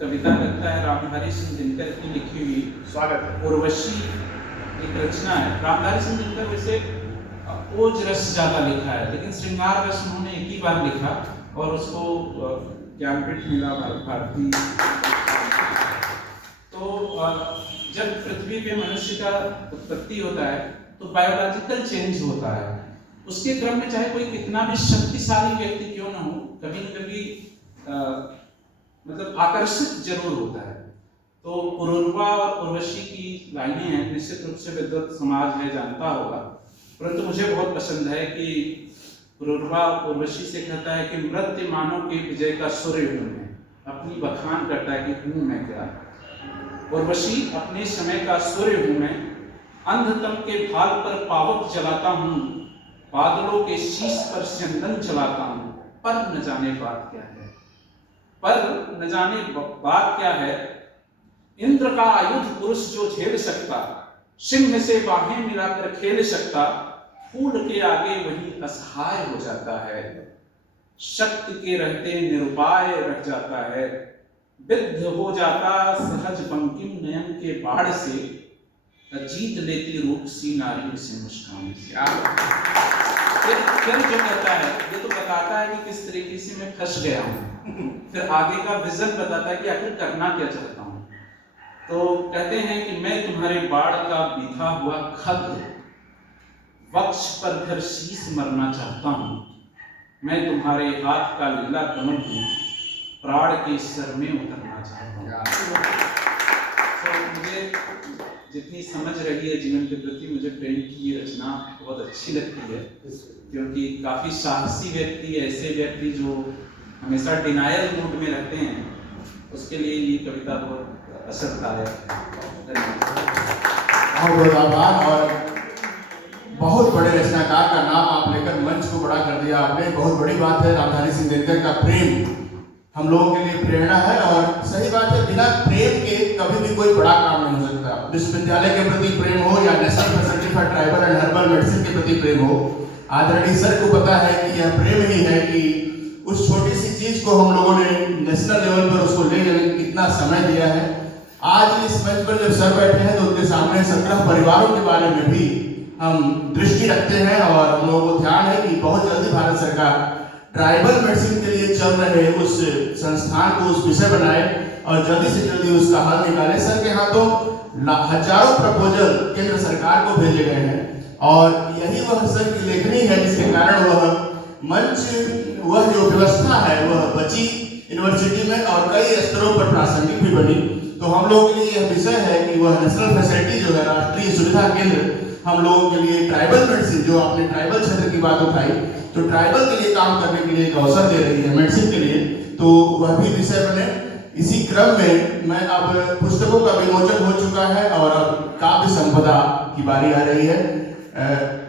कविता लगता है रामधारी सिंह दिनकर की लिखी हुई स्वागत है। उर्वशी एक रचना है। रामधारी सिंह दिनकर वैसे ओज रस ज्यादा लिखा है, लेकिन श्रृंगार रस उन्होंने एक ही बार लिखा और उसको ज्ञानपीठ मिला भारती। तो जब पृथ्वी पे मनुष्य का उत्पत्ति होता है तो बायोलॉजिकल चेंज होता है। उसके क्रम में चाहे कोई कितना भी शक्तिशाली व्यक्ति क्यों ना हो, कभी न कभी मतलब आकर्षित जरूर होता है। तो पुरुरवा और उर्वशी की लाइनें हैं, निश्चित रूप से विद्वत समाज है जानता होगा, परंतु मुझे बहुत पसंद है कि पुरुरवा उर्वशी से कहता है कि मृत्यु मानव की विजय का सूर्य है, अपनी बखान करता है कि हूँ मैं क्या। उर्वशी अपने समय का सूर्य हूँ मैं, अंधतम के भाल पर पावक जलाता हूँ, बादलों के शीश पर चंदन चलाता हूँ। पर न जाने बात क्या है, पर न जाने बात क्या है, इंद्र का आयुध पुरुष जो झेल सकता, सिंह से बाहें मिलाकर खेल सकता, फूल के आगे वही असहाय हो जाता है। शक्ति के रहते निरुपाय रह जाता है, विद्ध हो जाता सहज बंकिम नयन के बाढ़ से, जीत लेती रूप सी नारी से मुस्कान से। फिर जो कहता है, ये तो बताता है कि किस तरीके से मैं फंस गया हूँ, फिर आगे का विजन बताता है कि आखिर करना क्या चाहता हूँ। तो कहते हैं कि मैं तुम्हारे बाढ़ का बिथा हुआ खद, वक्ष पर फिर शीश मरना चाहता हूँ। मैं तुम्हारे हाथ का लीला कमल हूँ, प्राण के सर में उतरना चाहता हूँ। तो मुझे जितनी समझ रही है जीवन के प्रति, मुझे प्रेम की ये रचना बहुत अच्छी लगती है, क्योंकि काफी साहसी व्यक्ति, ऐसे व्यक्ति जो हमेशा डिनायल मूड में रहते हैं, उसके लिए ये कविता बहुत असरदायक है। बहुत बहुत आभार। और बहुत बड़े रचनाकार का नाम आप लेकर मंच को बड़ा कर दिया आपने, बहुत बड़ी बात है। रामधारी सिंह दिनकर का प्रेम हम लोगों के लिए प्रेरणा है, और सही बात है, बिना प्रेम के कभी भी कोई बड़ा काम नहीं हो सकता। विश्वविद्यालय के प्रति प्रेम हो या national facility for tribal and herbal medicine के प्रति प्रेम हो, आदरणीय सर को पता है कि यह प्रेम ही है कि उस छोटी सी चीज को हम लोगों ने नेशनल लेवल पर उसको ले जाने में कितना समय दिया है। आज इस मंच पर जब सर बैठे हैं तो उनके सामने 17 परिवारों के बारे में भी हम दृष्टि रखते हैं, और हम लोगों को ध्यान है कि बहुत जल्दी भारत सरकार ट्राइबल मेडिसिन के लिए चल रहे उस संस्थान को उस विषय बनाए और जल्दी से जल्दी उसका हल निकाले। सर के हाथों हजारों प्रपोजल केंद्र सरकार को भेजे गए हैं, और यही वह सर की लेखनी है जिसके कारण वह मंच, वह जो व्यवस्था है वह बची यूनिवर्सिटी में और कई स्तरों पर प्रासंगिक भी बनी। तो हम लोगों के लिए यह विषय है कि वह नेशनल फैसिलिटी जो है, राष्ट्रीय सुविधा केंद्र हम लोगों के लिए ट्राइबल मेडिसिन, जो आपने ट्राइबल क्षेत्र की बात उठाई, तो ट्राइबल के लिए काम करने के लिए एक अवसर दे रही है मेडिसिन के लिए, तो वह भी विषय बने। इसी क्रम में मैं अब पुस्तकों का विमोचन हो चुका है और अब काव्य संपदा की बारी आ रही है।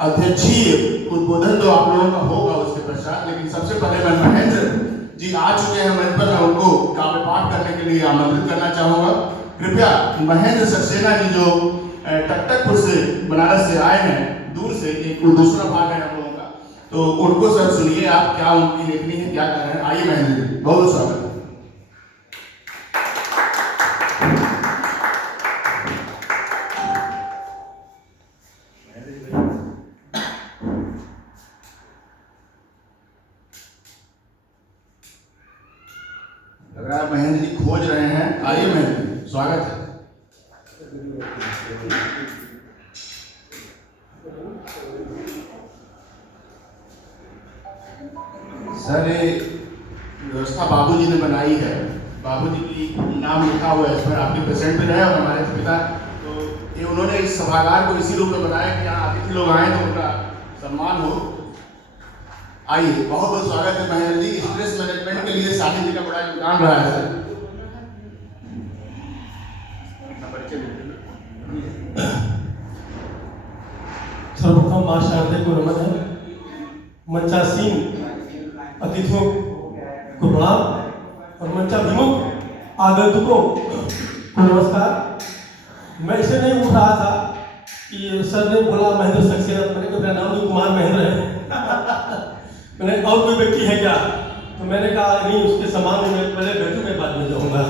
अध्यक्षीय उद्बोधन तो आप लोगों का होगा उसके पश्चात, लेकिन सबसे पहले मैं महेंद्र जी आ चुके हैं मंच पर, मैं उनको काव्य पाठ करने के लिए आमंत्रित करना चाहूंगा। कृपया महेंद्र सक्सेना जी जो टकटकपुर से, बनारस से आए हैं, दूर से, एक दूसरा भाग है हम लोगों का, तो उनको सर सुनिए आप, क्या उनकी लेखनी है, क्या कर रहे हैं। आइए महेंद्र जी, बहुत स्वागत है। लग रहा है महेंद्र जी खोज रहे हैं। आइए महेंद्र जी, स्वागत है। सर ये व्यवस्था बाबूजी ने बनाई है, बाबूजी की नाम लिखा हुआ है इस पर, आपके प्रेजेंट में रहे और हमारे पिता, तो ये उन्होंने इस सभागार को इसी रूप में बनाया कि यहाँ अतिथि लोग आए तो उनका सम्मान हो। आइए, बहुत बहुत स्वागत है महेंद्र जी। स्ट्रेस मैनेजमेंट के लिए साथी जी का बड़ा योगदान रहा है सर। सर्वप्रथम मां शारदे को नमन है, मंचासीन अतिथियों को प्रणाम और मंचाभिमुख आगंतुकों को नमस्कार। मैं इसे नहीं उठ रहा था कि सर ने बोला महेंद्र सक्सेना, मैंने कहा मेरा नाम तो कुमार महेंद्र है मैंने और कोई व्यक्ति है क्या, तो मैंने कहा नहीं, उसके समान में पहले बैठू, मैं बाद में जाऊँगा।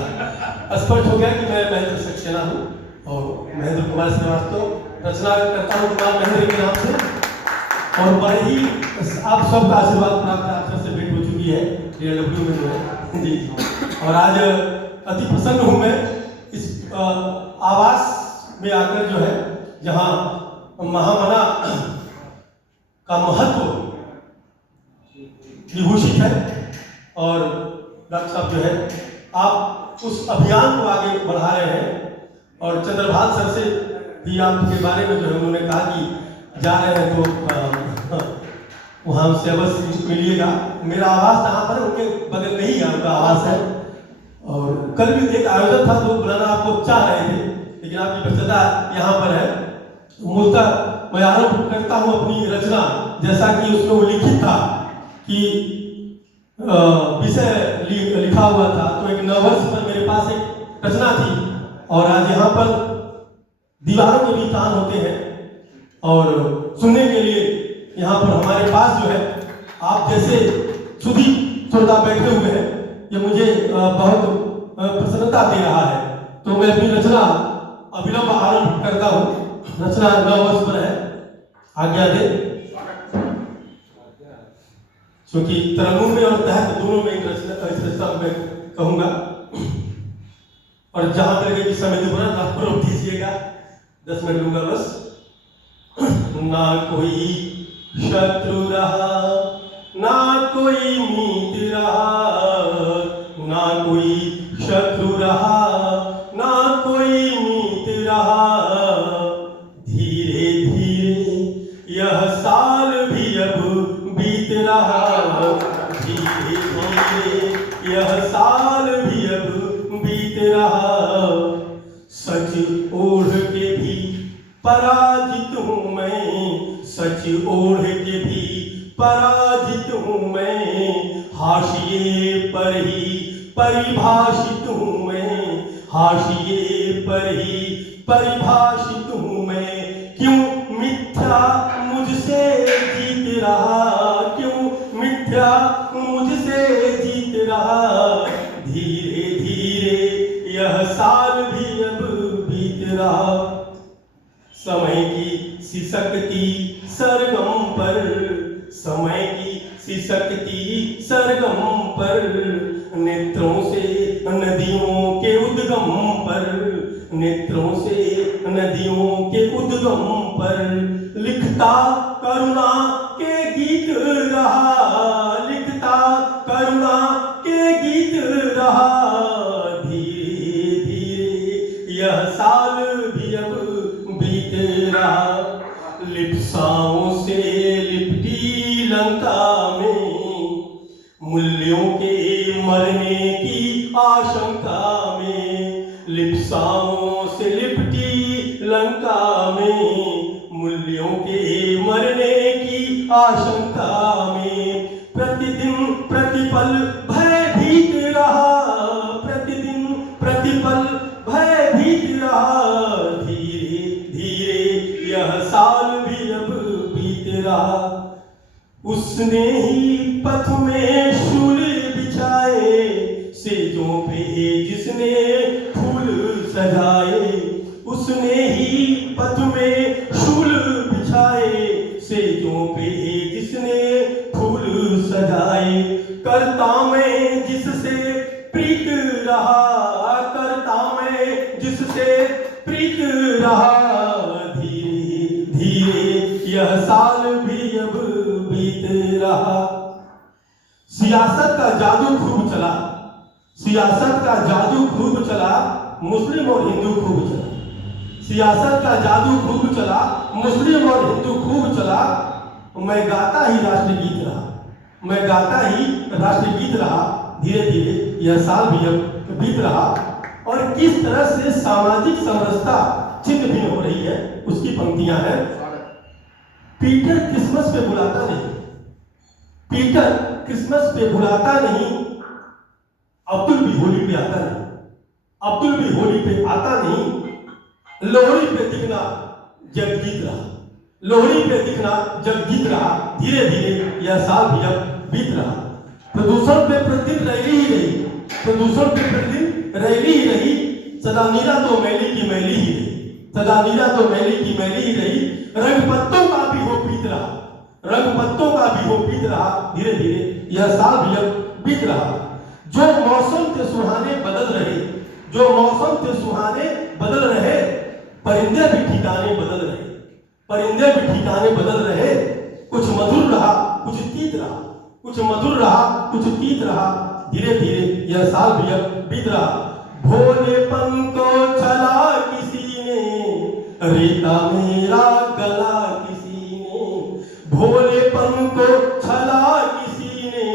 स्पष्ट हो गया कि मैं महेंद्र सक्सेना हूँ और महेंद्र कुमार श्रीवास्तव रचना करता हूँ कुमार महेंद्र के नाम से, और बड़े ही आप सबका आशीर्वाद प्राप्त आप सबसे भेंट हो चुकी है DLW में जो है जी। और आज अति प्रसन्न हूँ मैं इस आवास में आकर जो है, जहाँ महामना का महत्व विभूषित है, और डॉक्टर साहब जो है आप उस अभियान को आगे बढ़ा रहे हैं, और चंद्रभान सर से भी आपके बारे में जो है उन्होंने कहा कि जा रहे हैं तो वहाँ से अवश्य मिलिएगा। मेरा आवास जहाँ पर उनके बगल में ही है उनका आवास है, कल भी एक आयोजन था जो बुलाना आपको चाह रहे थे, लेकिन आपकी व्यस्तता यहाँ पर है। मूलतः मैं आरंभ करता हूँ अपनी रचना, जैसा कि उसमें वो लिखित था कि विषय लिखा हुआ था। तो एक नववर्ष पर मेरे पास एक रचना थी, और आज यहाँ पर दीवारों में भी कान होते हैं, और सुनने के लिए यहाँ पर हमारे पास जो है आप जैसे सुधी श्रोता बैठे हुए हैं, ये मुझे बहुत प्रसन्नता दे रहा है। तो मैं अपनी रचना अविलंब आरंभ करता हूँ। रचना नववर्ष पर है, आज्ञा दे। क्योंकि तरंगों में और तहत दोनों में इस रचना में कहूँगा, और जहाँ पर लगे कि समय दुबारा आप रोक दीजिएगा, 10 मिनट लूंगा बस। ना कोई शत्रु रहा, ना कोई मीत रहा, ना कोई शत्रु रहा, ना कोई मीत रहा। धीरे धीरे यह साल भी अब बीत रहा, धीरे धीरे यह साल भी अब बीत रहा। सच ओढ़ के भी पराजित हूँ मैं, सच ओढ़ के भी पराजित हूँ मैं। हाशिए पर ही परिभाषित हूँ मैं, हाशिए पर ही परिभाषित हूँ मैं। क्यों मिथ्या मुझसे जीत रहा, क्यों मिथ्या मुझसे जीत रहा। धीरे धीरे यह साल भी अब बीत रहा। समय की सिसकती सरगम पर, समय की सिसकती सरगम पर, नेत्रों से नदियों के उद्गम पर, नेत्रों से नदियों के उद्गम पर। लिखता करुणा के गीत रहा, लिखता करुणा के गीत रहा। धीरे धीरे यह साल भी अब बीत रहा। लिप्साओं से लिपटी लंका में, मूल्यों के मरने की आशंका में। लिप्साओं से लिपटी लंका में, मूल्यों के मरने की आशंका में। प्रतिदिन प्रतिपल भयभीत रहा, प्रतिदिन प्रतिपल भयभीत रहा। धीरे धीरे यह साल भी अब बीत रहा। उसने ही पथ में शूल बिछाए, सेजों पे जिसने फूल सजाए। उसने ही पथ में शूल बिछाए, सेजों पे जिसने फूल सजाए। करता मैं जिससे प्रीत रहा, करता मैं जिससे प्रीत रहा। धीरे धीरे यह साल भी अब बीत रहा। सियासत का जादू खूब चला, सियासत का जादू खूब चला, मुस्लिम और हिंदू खूब चला। सियासत का जादू खूब चला, मुस्लिम और हिंदू खूब चला। मैं गाता ही राष्ट्रगीत रहा, मैं गाता ही राष्ट्रगीत रहा। धीरे धीरे यह साल भी अब बीत रहा। और किस तरह से सामाजिक समरसता छिन्न भिन्न हो रही है, उसकी पंक्तियां हैं। पीटर क्रिसमस पे बुलाता नहीं, पीटर क्रिसमस पे बुलाता नहीं। अब्दुल भी होली पे आता नहीं, अब्दुल भी होली पे आता नहीं। लोहड़ी पे दिखना जग जीत रहा, लोहड़ी पे दिखना जग जीत रहा। धीरे धीरे यह साल भी अब बीत रहा। प्रदूषण पे प्रतिदिन रैली ही रही, प्रदूषण पे प्रतिदिन रैली ही रही। सदा नीला तो मैली की मैली ही रही, सदा नीला तो मैली की मैली ही रही। रंग पत्तों का भी हो बीत रहा, रंग पत्तों का भी हो बीत रहा। धीरे धीरे यह साल भी अब बीत रहा। जो मौसम के सुहाने बदल रहे, जो मौसम के सुहाने बदल रहे। परिंदे भी ठिकाने बदल रहे, परिंदे भी ठिकाने बदल रहे। कुछ मधुर रहा, कुछ तीत रहा, कुछ मधुर रहा, कुछ तीत रहा। धीरे धीरे यह साल भी अब बीत रहा। भोलेपन को छला किसी ने, रेता मेरा गला किसी ने। भोलेपन को छला किसी ने,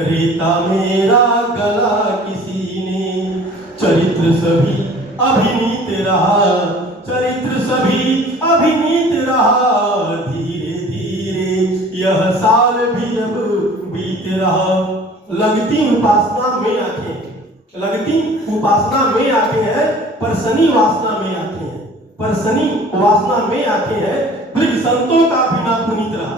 रेता मेरा गला किसी ने। चरित्र सभी अभिनीत रहा, चरित्र सभी अभिनीत रहा, धीरे धीरे यह साल भी अब बीत रहा। लगती उपासना में आंखें, लगती उपासना में आंखें हैं, पर शनि वासना में आंखें हैं, पर शनि वासना में आंखें हैं। दृढ़ संतों का भी नाम पुनीत रहा,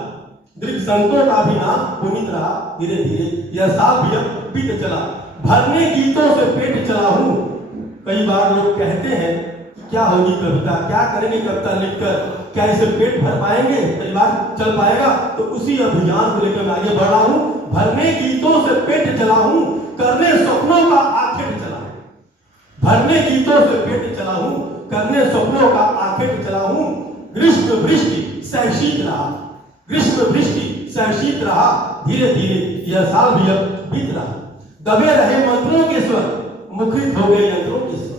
दृढ़ संतों का भी नाम पुनीत रहा। धीरे धीरे यह साल भी अब बीत चला, भरने गीतों से पेट चला हूँ। कई बार लोग कहते हैं क्या होगी कविता, क्या करेंगे कविता लिखकर, क्या इसे पेट भर पाएंगे, परिवार चल पाएगा? तो उसी अभियान को लेकर मैं आगे बढ़ रहा हूँ। भरने गीतों से पेट चला हूँ, करने स्वप्नों का आखेट चला हूँ, भरने गीतों से पेट चला हूँ, करने स्वप्नों का आखेट चला हूँ। ग्रीष्म वृष्टि सहशीत रहा, ग्रीष्म वृष्टि सहशीत रहा, धीरे धीरे यह साल भी अब बीत रहा। दबे रहे मंत्रों के स्वर, मुखरित हो गए यंत्रों के स्वर,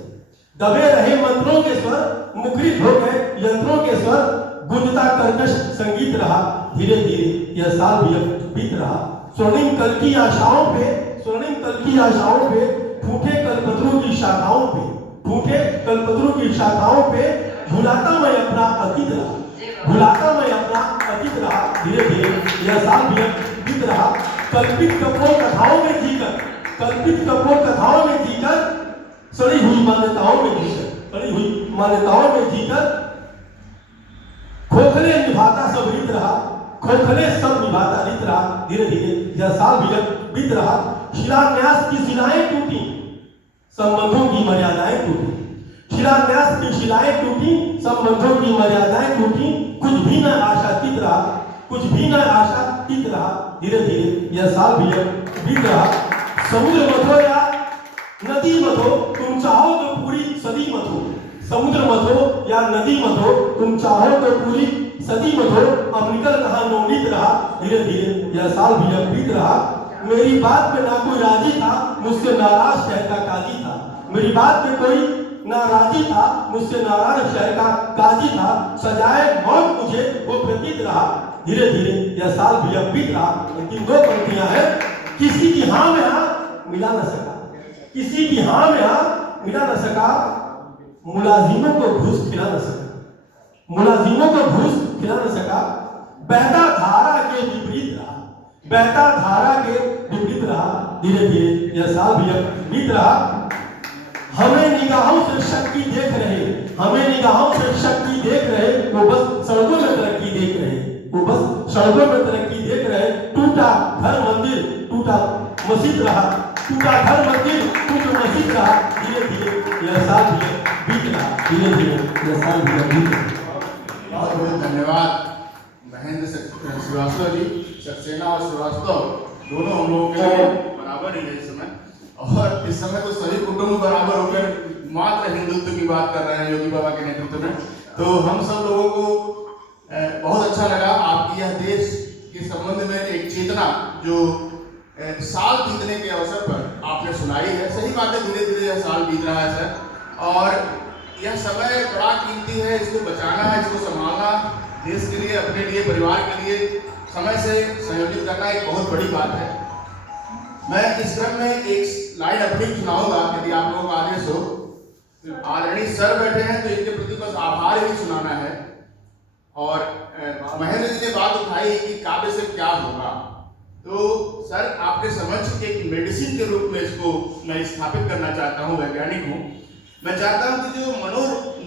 दबे रहे मंत्रों के स्वर, मुखरित हो गए यंत्रों के स्वर। गुंजता कर्कश संगीत रहा, धीरे धीरे यह साल भी अब बीत रहा। स्वर्णिम कल की आशाओं पे, स्वर्णिम कल की आशाओं पे, फूटे कल्पतरू की शाखाओं पे, फूटे कल्पतरू की शाखाओं पे, भुलाता मैं अपना अतीत रहा, भुलाता मैं अपना अतीत रहा। धीरे धीरे यह साल भी अब बीत रहा। कल्पित कपोल कथाओं में जीकर, कल्पित कपोल कथाओं में जीकर, सड़ी हुई मान्यताओं में जीकर, सड़ी हुई मान्यताओं में जीकर, खोखले निभाता सब रीत रहा, खोखले सब निभाता रीत रहा। धीरे धीरे यह साल भी अब बीत रहा। शिलान्यास की शिलाएं टूटी, संबंधों की मर्यादाएं टूटी, शिलान्यास की शिलाएं टूटी, संबंधों की मर्यादाएं टूटी। कुछ भी न आशातीत रहा, कुछ भी न आशातीत रहा। धीरे धीरे यह साल भी अब बीत रहा। समुद्र मत हो या नदी मत हो, तुम चाहो तो पूरी सदी मत हो, समुद्र मत हो या नदी मत हो, तुम चाहो तो पूरी सदी मत हो। अब निकल कहां नवनीत रहा, धीरे धीरे यह साल भी अब बीत रहा। मेरी बात पे ना कोई राजी था, मुझसे नाराज शहर का काजी था, मेरी बात पे कोई नाराजी था, मुझसे नाराज शहर का काजी था। सजाए मौत मुझे वो प्रतीत रहा, धीरे धीरे यह साल भी अब बीत रहा। लेकिन दो पंक्तियां हैं, किसी की हाँ में हाँ मिला न सका, किसी की हाँ में हाँ मिला न सका, मुलाजिमों को घूस खिला न सका, मुलाजिमों को घूस खिला न सका। बहता धारा के विपरीत रहा, बहता धारा के विपरीत रहा। धीरे धीरे यह साल भी अब बीत रहा। हमें निगाहों से शक्ति देख रहे, हमें निगाहों से शक्ति देख रहे, वो बस सड़कों में तरक्की देख रहे, वो बस सड़कों में तरक्की देख रहे। टूटा घर मंदिर, टूटा मस्जिद रहा, टूटा घर मंदिर, टूटा मस्जिद रहा। धीरे धीरे यह साल भी बीत रहा, धीरे धीरे यह साल भी बीत रहा। बहुत बहुत धन्यवाद महेंद्र श्रीवास्तव जी। सक्सेना और श्रीवास्तव दोनों हम लोगों के लिए बराबर ही है इस समय, और इस समय तो सभी कुटुंब बराबर होकर मात्र हिंदुत्व की बात कर रहे हैं योगी बाबा के नेतृत्व में। तो हम सब लोगों को बहुत अच्छा लगा आपकी यह देश के संबंध में एक चेतना जो साल बीतने के अवसर पर आपने सुनाई है। सही बात है, धीरे धीरे यह साल बीत रहा है सर, और यह समय बड़ा कीमती है, इसको बचाना है, इसको संभालना, देश के लिए, अपने लिए, परिवार के लिए समय से संयोजित करना एक बहुत बड़ी बात है। मैं इस क्रम में एक लाइन अपनी सुनाऊंगा, यदि आप लोगों का आदेश हो। आदरणीय सर बैठे हैं तो इनके प्रति बस आभार ही सुनाना है। और महेंद्र जी ने बात उठाई कि काव्य से क्या होगा, तो सर आपके समक्ष एक मेडिसिन के रूप में इसको मैं स्थापित करना चाहता हूँ, वैज्ञानिक हूँ। मैं चाहता हूँ कि जो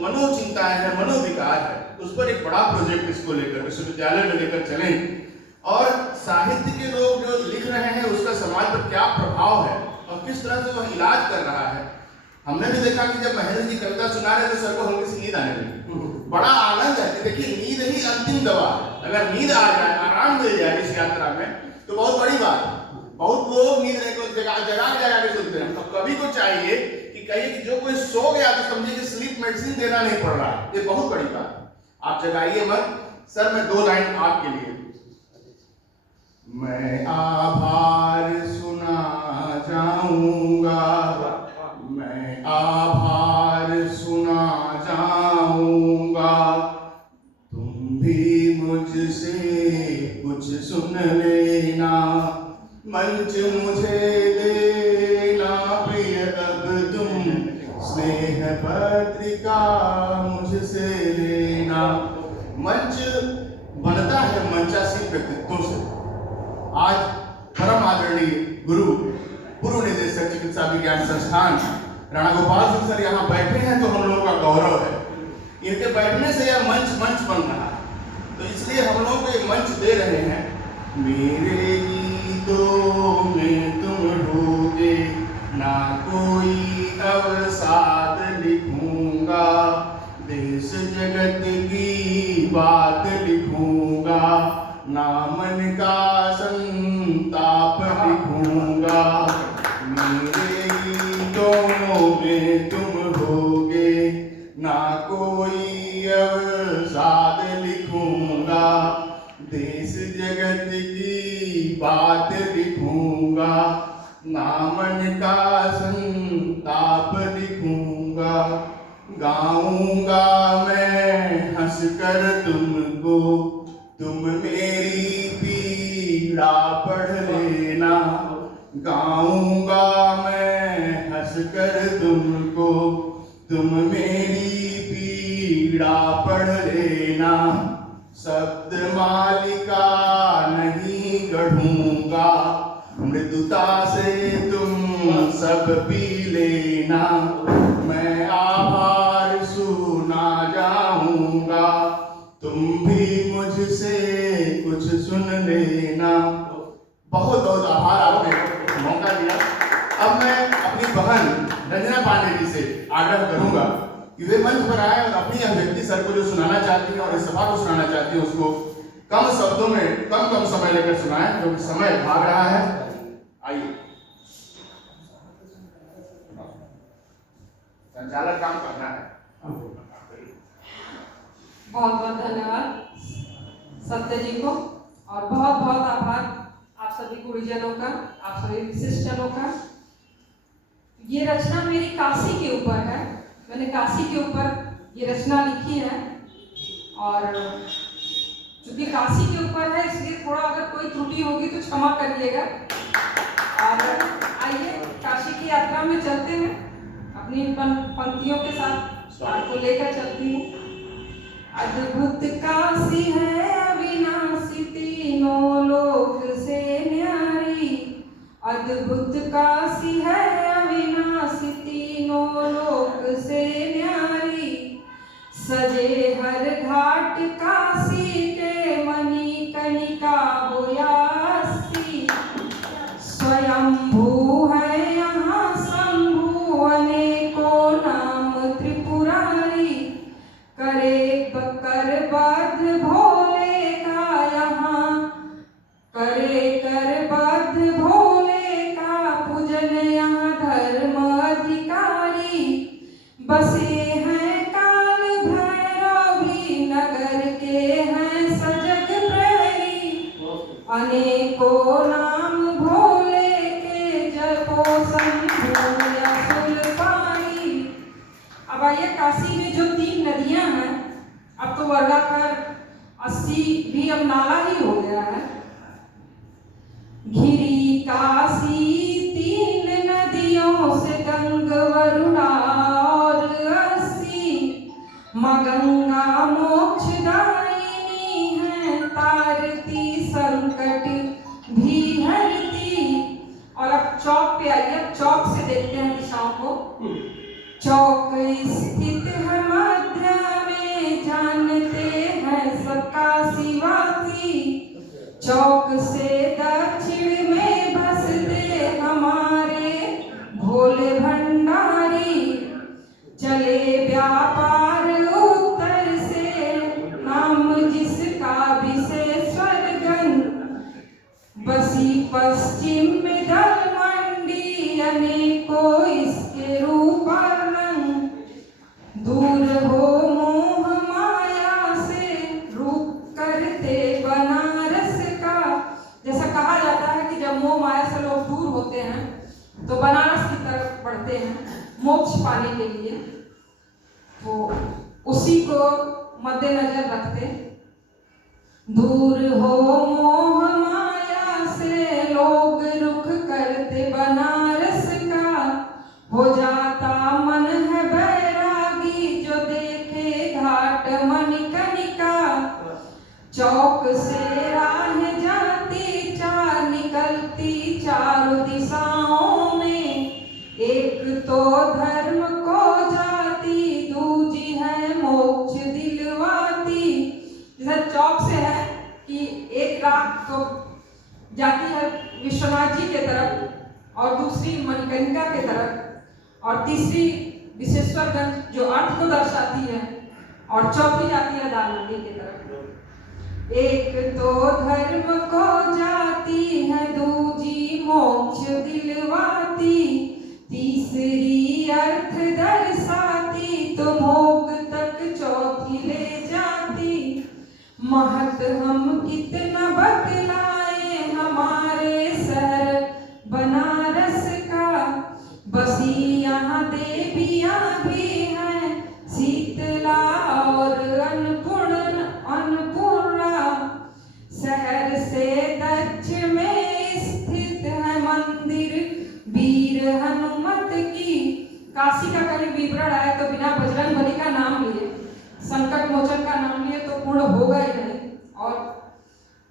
मनोचिंताएं हैं, मनोविकार है, उस पर एक बड़ा प्रोजेक्ट इसको लेकर विश्वविद्यालय में लेकर चलें, और साहित्य के लोग जो लिख रहे हैं उसका समाज पर क्या प्रभाव है और किस तरह से वह इलाज कर रहा है। हमने भी देखा कि जब महेंद्र जी कविता सुना रहे तो सर को हल्की सी नींद आने लगी। बड़ा आनंद है कि देखिए नींद ही अंतिम दवा है। अगर नींद आ जाए, आराम मिल जाए इस यात्रा में तो बहुत बड़ी बात है। बहुत लोग नींद नहीं को जगा के सुनते हैं। तो कभी को चाहिए कि कहिए कि जो कोई सो गया तो समझिए कि स्लीप मेडिसिन देना नहीं पड़ रहा है, ये बहुत बड़ी बात है। आप जगाइए मत। सर मैं दो लाइन आपके लिए। मैं आभार सुना जाऊंगा, मैं आभार सुना जाऊंगा, तुम भी मुझसे कुछ सुन लेना, मंच मुझे देना प्रिय अब तुम स्नेह पत्रिका मुझसे लेना। मंच बनता है मंचासीन व्यक्तित्वों से। आज परम आदरणीय गुरु पूर्व निदेशक चिकित्सा विज्ञान संस्थान राणा गोपाल सिंह सर यहाँ बैठे हैं तो हम लोगों का गौरव है। इनके बैठने से यह मंच बन रहा है, तो इसलिए हम लोग को मंच दे रहे हैं। मेरे गीतों में तुम ढूंढे ना कोई अवसाद लिखूंगा, देश जगत की बात लिखूंगा, ना मन का संताप लिखूंगा। मेरे गीतों में तुम ढूंढे ना कोई अवसाद लिखूंगा, देश जगत की बात लिखूंगा, ना मन का संताप लिखूंगा। गाऊंगा मैं हंसकर तुमको, तुम मेरी पीड़ा पढ़ लेना। गाऊंगा मैं हंसकर तुमको, तुम मेरी पीड़ा पढ़ लेना। शब्द मालिका नहीं गढ़ूंगा, मृदुता से तुम सब पी लेना। मैं आभार सुना जाऊंगा, तुम भी मुझसे कुछ सुन लेना। बहुत बहुत आभार, आपने मौका दिया। अब मैं अपनी बहन रंजना पांडे जी से आग्रह करूंगा कि वे मंच पर आए और अपनी अभिव्यक्ति सर को जो सुनाना चाहती हैं और इस सभा को सुनाना चाहती हैं उसको कम शब्दों में कम समय लेकर सुनाएं, क्योंकि समय भाग रहा है। आइए, संचालक काम करना है। बहुत बहुत धन्यवाद सत्य जी को, और बहुत बहुत आभार आप सभी गुरुजनों का, आप सभी विशिष्टजनों का। ये रचना मेरी काशी के ऊपर है, मैंने काशी के ऊपर ये रचना लिखी है, और चूंकि काशी के ऊपर है इसलिए थोड़ा अगर कोई त्रुटि होगी तो क्षमा करिएगा। और आइए काशी की यात्रा में चलते हैं, अपनी पंक्तियों के साथ आपको लेकर चलती हूँ। अद्भुत काशी है अविनाशी तीनों लोक से न्यारी, अद्भुत काशी है अविनाशी तीनों लोक से न्यारी। सजे हर घाट काशी के मणि कणिका बोयासी, स्वयंभू है यहाँ शंभु अनेकों नाम त्रिपुरारी। करे कर बद्ध भोले का यहाँ, करे कर बद्ध भोले का पूजन यहाँ धर्म अधिकारी। बसे हैं काल भैरव भी नगर के हैं सजग प्रहरी, अनेकों नाम भोले के जपो शंभु असुर पारी। अब आइए, काशी में जो 3 नदियां हैं, अब तो वर्गाकर 80 भी अब नाला ही हो गया है। घिरी काशी 3 नदियों से गंग वरुणा और 80, माँ गंगा मोक्षदायिनी है, तारती संकट भी हरती। और अब चौक पे आइए, अब चौक से देखते हैं दिशाओं को। चौक स्थित है मध्य में, जानते हैं सब काशीवासी। चौक से दक्षिण में बसते हमारे भोले भंडारी। चले व्यापार उत्तर से, नाम जिसका विशेश्वर गंज। बसी पश्चिम में दल मंडी, अनेकों इसके रूप रंग। दूर हो मोह माया से, रूप करते बनारस का। जैसा कहा जाता है कि जब मोह माया से लोग दूर होते हैं तो बनारस की तरफ बढ़ते हैं मोक्ष पाने के लिए, तो उसी को मद्देनजर रखते। दूर हो मोह माया से, लोग रुख करते बनारस का। हो जाता मन है चौक से राह जाती, चार निकलती चारों दिशाओं में। एक तो धर्म को जाती, दूजी है मोक्ष दिलवाती। जैसे चौक से है कि एक राह तो जाती है विश्वनाथ जी के तरफ और दूसरी मणिकर्णिका के तरफ और तीसरी विशेश्वरगंज जो अर्थ को दर्शाती है और चौथी जाती है दालमंडी की तरफ। एक तो धर्म को जाती है, दूजी मोक्ष दिलवाती, तीसरी अर्थ दर्शाती तो भोग तक चौथी ले जाती। महत हम कितना बतलाए हमारे शहर बनारस का, बसी यहाँ देवियाँ भी हैं, शीतला और अन्नपूर्णा। शहर से दक्षिण में स्थित है मंदिर वीर हनुमत की। काशी का कहीं विवरण आए तो बिना बजरंग बली का नाम लिए, संकट मोचन का नाम लिए तो पूर्ण होगा ही नहीं और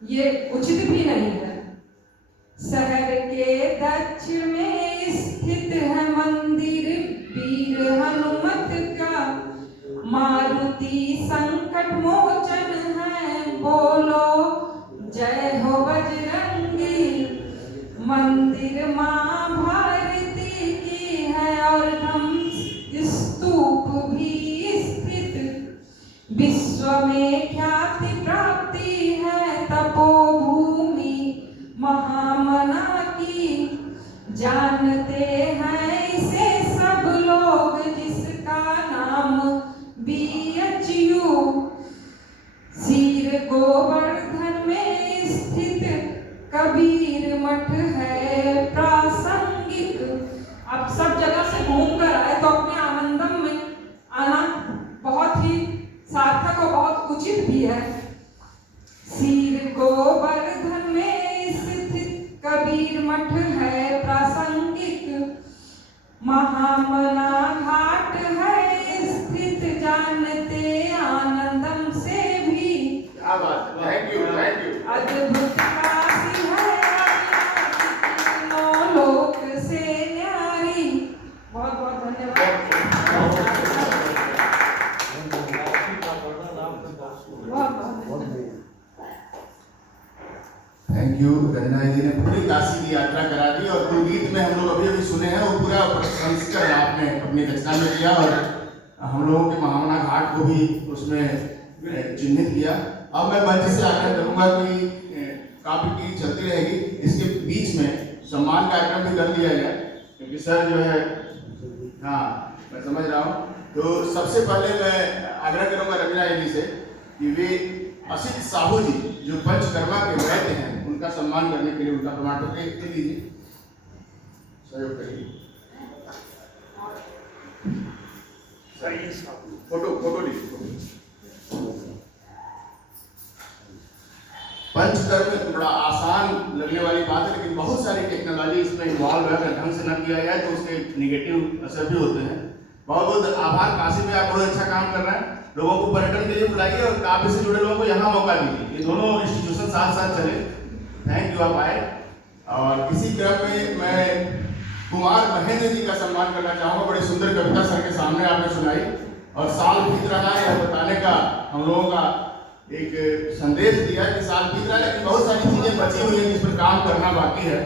ये उचित भी नहीं है। शहर के दक्षिण में स्थित है मंदिर वीर हनुमत का, मारुति संकट मोचन है, बोलो जय हो बजरंगी। मंदिर माँ भारती की है और स्तूप भी स्थित, विश्व में ख्याति प्राप्ति है तपोभूमि महामना की। जानते हैं इसे सब लोग जिसका नाम BHU। सीर गोवर्धन में स्थित कबीर मठ है प्रासंगिक। अब सब जगह से घूम कर आए तो अपने आनंदम में आना बहुत ही सार्थक और बहुत उचित भी है। सीर गोवर्धन में स्थित कबीर मठ है प्रासंगिक, महामना घाट है स्थित, जानते आनंदम से भी। क्या बात है, थैंक यू थैंक यू। अद्भुत काशी है तीनों लोक से न्यारी। बहुत बहुत धन्यवाद। Thank you. रंजना जी ने पूरी काशी की यात्रा करा दी और जो गीत में हम लोग अभी अभी सुने हैं वो पूरा संस्कार आपने अपनी रचना में दिया और हम लोगों के महामना घाट को भी उसमें चिन्हित किया। अब मैं मंच से आग्रह करूंगा कि काफी की चलती रहेगी, इसके बीच में सम्मान कार्यक्रम भी कर लिया जाए क्योंकि सर जो है, हाँ मैं समझ रहा हूँ। तो सबसे पहले मैं आग्रह करूंगा रंजना जी से कि वे असित साहू जी जो पंचकर्मा के वैद्य हैं उनका सम्मान करने के लिए उनका प्रमाण पत्र दे दीजिए, सहयोग करिए। फोटो लीजिए। पंचकर्म बड़ा आसान लगने वाली बात है लेकिन बहुत सारी टेक्नोलॉजी इसमें इन्वॉल्व है। अगर ढंग से न किया जाए तो उसके निगेटिव असर भी होते हैं। बहुत बहुत आभार। काशी में आप बहुत अच्छा काम कर रहे हैं, लोगों को पर्यटन के लिए बुलाइए और काफी से जुड़े लोगों को यहाँ मौका दीजिए। ये दोनों इंस्टीट्यूशन साथ साथ चले। थैंक यू, आप आए। और इसी क्रम में मैं कुमार महेंद्र जी का सम्मान करना चाहूँगा। बड़ी सुंदर कविता सर के सामने आपने सुनाई और साल बीत रहा है यह बताने का हम लोगों का एक संदेश दिया कि साल बीत रहा है लेकिन बहुत सारी चीजें बची हुई हैं जिस पर काम करना बाकी है।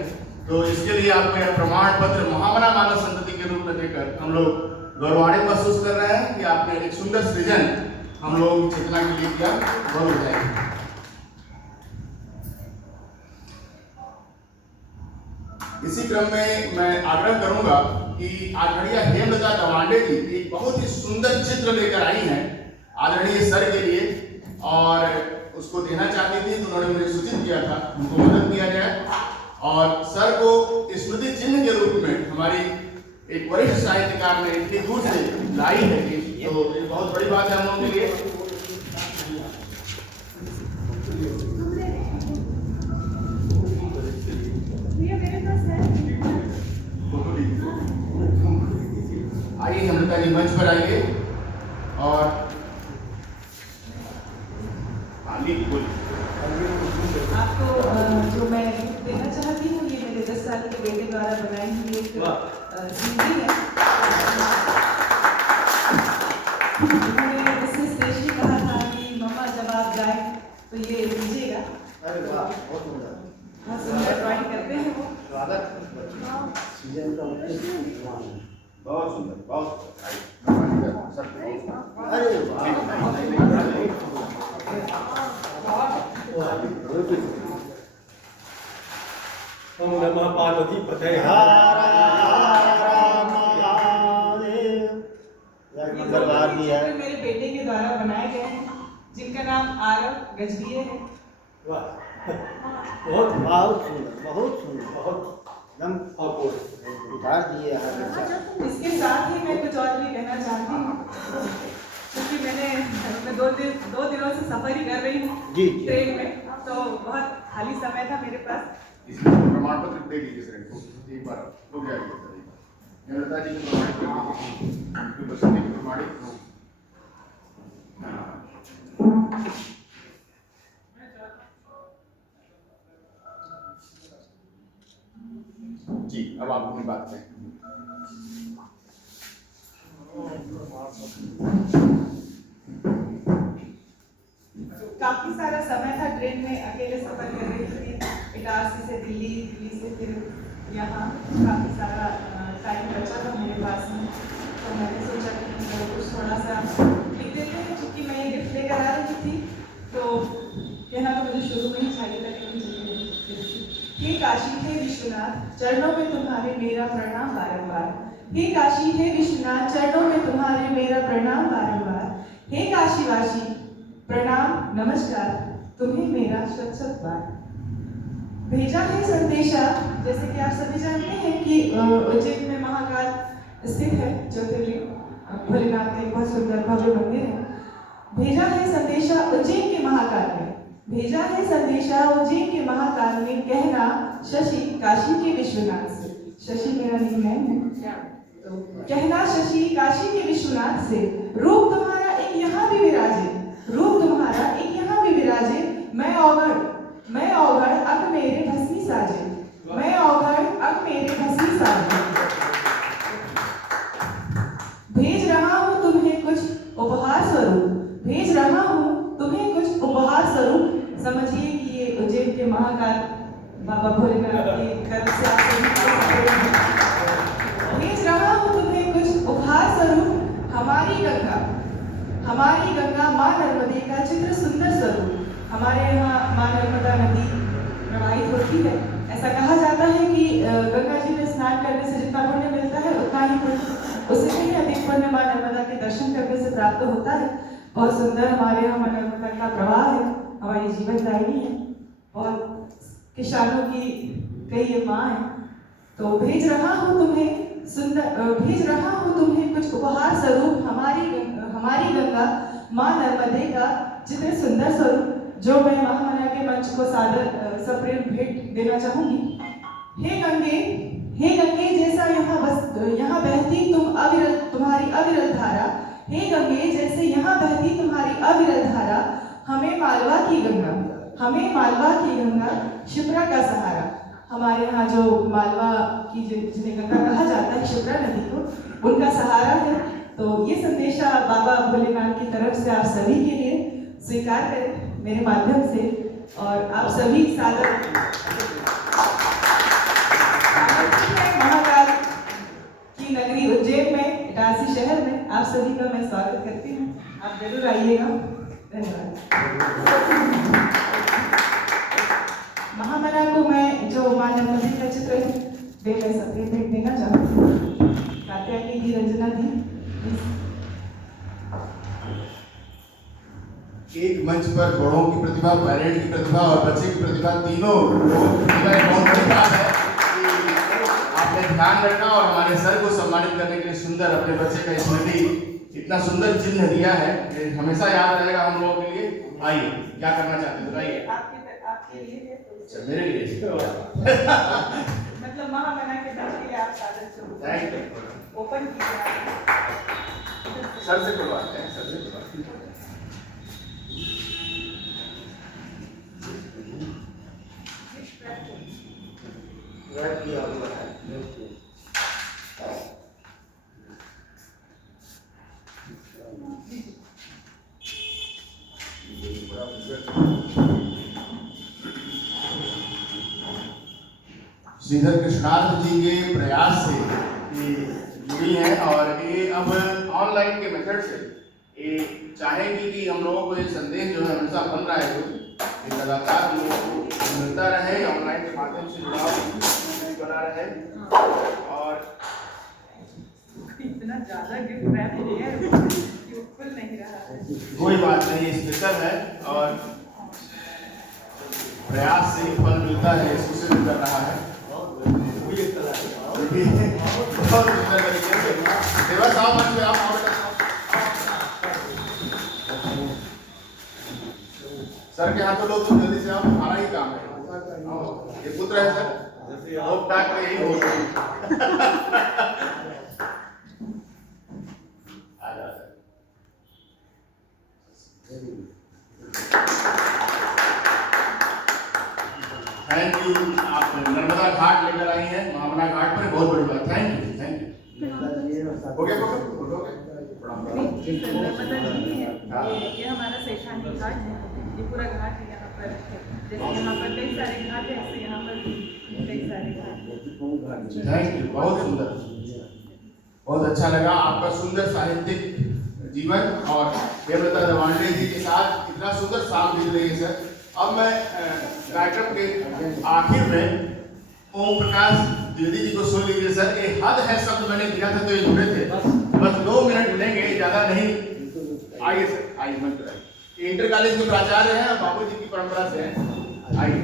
तो इसके लिए आपको यह प्रमाण पत्र महामना मानव संतति के रूप में देकर हम लोग गौरवान्वित महसूस कर रहे हैं कि आपने एक सुंदर सृजन हम लोगों की चेतना के लिए किया। बहुत बधाई। इसी क्रम में मैं आग्रह करूंगा कि आदरणीय हेमलता दवांडे जी एक बहुत ही सुंदर चित्र लेकर आई हैं आदरणीय सर के लिए और उसको देना चाहती थी तो उन्होंने मुझे सूचित किया था उनको मदद किया जाए और सर को स्मृति चिन्ह के रूप में हमारी एक वरिष्ठ साहित्यकार ने इतनी दूर से लाई है तो ये बहुत बड़ी बात है हम लोगों के लिए। आइए हेमलता जी मंच पर आइए और बोलिए। बेटे द्वारा बनाई हुई एक सीढ़ी है। उन्होंने मुझसे स्पेशली कहा था कि मम्मा जब आप जाए तो ये लीजिएगा। अरे वाह, बहुत सुंदर। बहुत सुंदर ड्राइंग करते हैं वो। सीजन का उत्कृष्ट सामान है। बहुत सुंदर, बहुत सब। अरे ओम नमः पार्वती पते ये चित्र मेरे बेटे के द्वारा बनाए गए हैं, जिनका नाम आरव गजबीये है। बहुत बहुत सुंदर, बहुत सुंदर, बहुत एकदम अपूर्व। उतार दिए यहाँ। इसके साथ ही मैं कुछ और भी कहना चाहती हूँ, क्योंकि मैं 2 दिनों से सफर ही कर रही हूँ जी। ट्रेन में, तो बहुत खाली समय था मेरे पास। प्रमाण पत्र दे दीजिए सर इनको एक बार, रुक जाइए सर। नम्रता जी को प्रमाणित कर दीजिए, उनकी उपस्थिति को प्रमाणित करो। जी, अब आप अपनी बात करें। काफी सारा समय था ट्रेन में, अकेले सफर कर रही थी इटारसी से दिल्ली, दिल्ली से फिर यहाँ। काफी सारा टाइम बचा था मेरे पास में, तो मैंने सोचा कि कुछ थोड़ा सा लिख देते हैं। चूँकि मैं ये गिफ्ट लेकर आ रही थी, तो कहना तो मुझे शुरू में ही चाहिए था कि हे काशी हे विश्वनाथ, चरणों में तुम्हारे मेरा प्रणाम बारंबार। हे काशी हे विश्वनाथ, चरणों में तुम्हारे मेरा प्रणाम बारंबार। हे काशीवासी, प्रणाम नमस्कार, तुम्हें मेरा शत शत बार। भेजा है संदेशा, जैसे कि आप सभी जानते हैं कि उज्जैन में महाकाल स्थित है ज्योतिर्लिंग, भोलेनाथ के बहुत सुंदर भव्य मंदिर है। भेजा है संदेशा उज्जैन के महाकाल में, भेजा है संदेशा उज्जैन के महाकाल में, कहना शशि काशी के विश्वनाथ से। शशि मेरा निकनेम है, तो कहना शशि काशी के विश्वनाथ से, रूप तुम्हारा एक यहाँ भी विराजे, रूप तुम्हारा एक यहाँ भी विराजे। मैं औघड़ अब मेरे भस्मी साजे, मैं औघड़ अब मेरे भस्मी साजे। भेज रहा हूँ तुम्हें कुछ उपहार स्वरूप, भेज रहा हूँ तुम्हें कुछ उपहार स्वरूप। समझिए कि ये उज्जैन के महाकाल बाबा भोलेनाथ की तरफ से आप सभी को भेज रहा हूँ तुम्हें कुछ उपहार स्वरूप। हमारी गंगा माँ नर्मदे का चित्र सुंदर स्वरूप। हमारे यहाँ माँ नर्मदा नदी प्रवाहित होती है। ऐसा कहा जाता है कि गंगा जी में स्नान करने से जितना पुण्य मिलता है, उतना ही पुण्य, उससे कहीं अधिक पुण्य माँ नर्मदा के दर्शन करने से प्राप्त होता है। बहुत सुंदर हमारे यहाँ माँ नर्मदा का प्रवाह है, हमारी जीवनदायिनी है, बहुत किसानों की कई ये माँ है। तो भेज रहा हूँ तुम्हें कुछ उपहार स्वरूप। हमारी गंगा माँ नर्मदे का चित्र सुंदर स्वरूप, जो मैं महामना के मंच को सादर सप्रेम भेंट देना चाहूंगी। हे गंगे जैसा यहाँ बहती तुम्हारी अविरल धारा। हे गंगे जैसे यहाँ बहती तुम्हारी अविरल धारा। हमें मालवा की गंगा शिप्रा का सहारा। हमारे यहाँ जो मालवा की जिन्हें गंगा कहा जाता है, शिप्रा नदी को, उनका सहारा है। तो ये संदेशा बाबा भोलेनाथ की तरफ से आप सभी के लिए स्वीकार करें मेरे माध्यम से, और आप सभी सादर महाकाल की नगरी उज्जैन में, इटारसी शहर में आप सभी का मैं स्वागत करती हूँ। आप जरूर आइएगा। धन्यवाद। महामना को मैं जो माँ नर्मदे का चित्र है वे मैं सप्रेम भेंट देना चाहूँगी। कात्यायनी जी, रंजना जी, एक मंच पर बड़ों की प्रतिभा, पेरेंट की प्रतिभा और बच्चे की प्रतिभा, तीनों लोगों की प्रतिभा। एक बहुत बड़ी बात है कि आपने ध्यान रखा और हमारे सर को सम्मानित करने के लिए सुंदर अपने बच्चे का स्मृति इतना सुंदर चिन्ह दिया है, हमेशा याद रहेगा हम लोगों के लिए। आइए, क्या करना चाहते हैं बताइए। आपके लिए है तो मेरे लिए मतलब महामना के दर्शन के लिए आप सादर से ओपन कीजिए। सर से करवाते हैं, सर से करवाते हैं। किया हुआ है। श्रीधर कृष्णार्थ जी के प्रयास से ये जुड़ी हैं और ये अब ऑनलाइन के मेथड से ये चाहेंगी कि हम लोगों को ये संदेश जो है हमेशा बन रहा है ये लगातार हम लोगों को मिलता रहे, ऑनलाइन के माध्यम से जुड़ाव बना रहे। और इतना ज़्यादा गिफ्ट रैप किया है कि वो खुल नहीं रहा है। कोई बात नहीं, स्पेशल है और प्रयास से फल मिलता है, इसको से कर रहा है। बहुत सुंदर तरीके से सेवा साहब मंच पे आप सर के हाथों लो तो जल्दी से आप, हमारा ही काम है। ये पुत्र है सर, होप टाक में यही हो थैंक यू। आप नर्मदा घाट लेकर आई हैं, महामना घाट पर, बहुत बड़ी बात। Thank you, thank you. हो गया फोटो? नर्मदा जी है, ये हमारा शैक्षणिक घाट है, ये पूरा घाट है यहाँ पर। जैसे यहाँ पर कई सारे घाट है, ऐसे यहाँ पर भी कई सारे घाट। थैंक यू, बहुत सुंदर, बहुत अच्छा लगा आपका सुंदर साहित्यिक जीवन और हेमलता दवांडे जी के साथ इतना सुंदर साल बीत रही है सर। अब मैं कार्यक्रम के आखिर में ओम प्रकाश द्विवेदी जी को सुन लीजिए सर। ये हद है शब्द मैंने दिया था तो ये जुड़े थे, बस 2 मिनट मिलेंगे, ज्यादा नहीं। आइए सर, आइए मंच पर आइए। इंटर कॉलेज के प्राचार्य हैं, बाबू जी की परंपरा से हैं, आइए।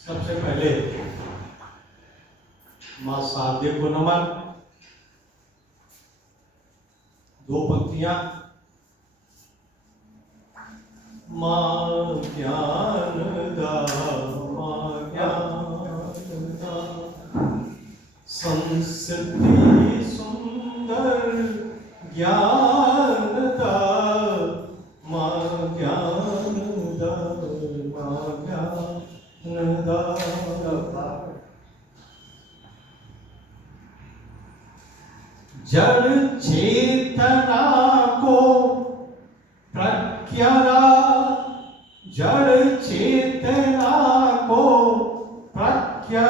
सबसे पहले माँ शारदे को नमन। 2 पंक्तियां। माँ ज्ञान दा, माँ ज्ञान दा, संस्कृति सुंदर ज्ञान दा, माँ ज्ञान दा, माँ ज्ञान दा। जड़ चेतना को प्रज्ञा, जड़ चेतना को प्रज्ञा,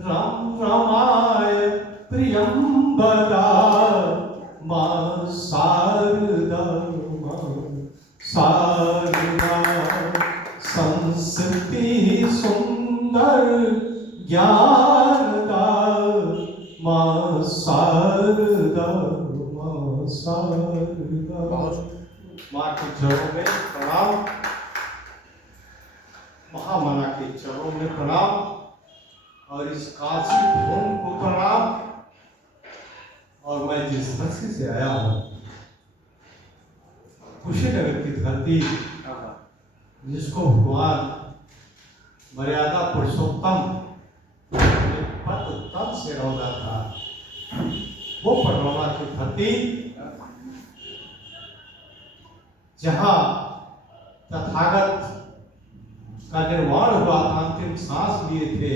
रम रमाय प्रियंबदा, माँ शारदा, माँ शारदा, संस्कृति सुंदर ज्ञानदा, माँ शारदा, माँ शारदा। माँ के चरणों में प्रणाम, महामना के चरणों में प्रणाम और इस काशी भूमि को प्रणाम। और मैं जिस धरती से आया हूँ, कुशीनगर की धरती, जिसको भगवान मर्यादा पुरुषोत्तम पद तब से रौदा था, वो पटौदा की धरती जहाँ तथागत का निर्माण हुआ था, अंतिम सांस लिए थे,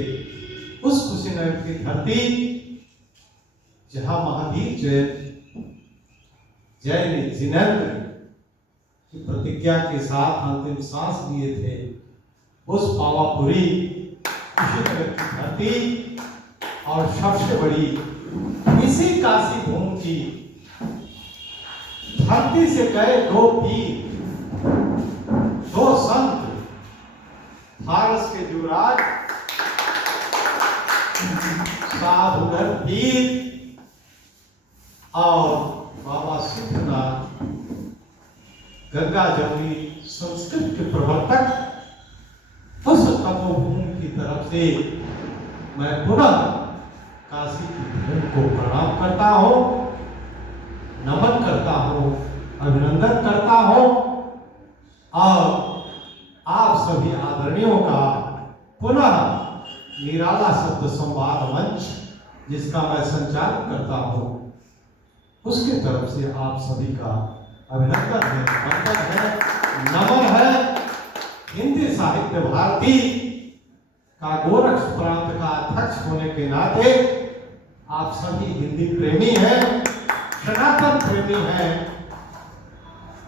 उस कुशीनगर की धरती जहाँ महावीर जैन जिनेंद्र की प्रतिज्ञा के साथ अंतिम सांस लिए थे, उस पावापुरी कुशीनगर की धरती और सबसे बड़ी इसी काशी भूमि की धरती से गए 2 पीर, 2 संत, फारस के युवराज साधुगर पीर और बाबा सिद्धनाथ, गंगा जमुनी संस्कृत के प्रवर्तक। उस तपोभूमि की तरफ से मैं पुनः काशी की भूमि को प्रणाम करता हूँ, नमन करता हूँ, अभिनंदन करता हूँ और आप सभी आदरणीयों का पुनः निराला शब्द संवाद मंच, जिसका मैं संचालन करता हूँ, उसके तरफ से आप सभी का अभिनंदन है, वंदन है, नमन है। हिंदी साहित्य भारती का गोरक्ष प्रांत का अध्यक्ष होने के नाते आप सभी हिंदी प्रेमी हैं, सनातन प्रेमी हैं।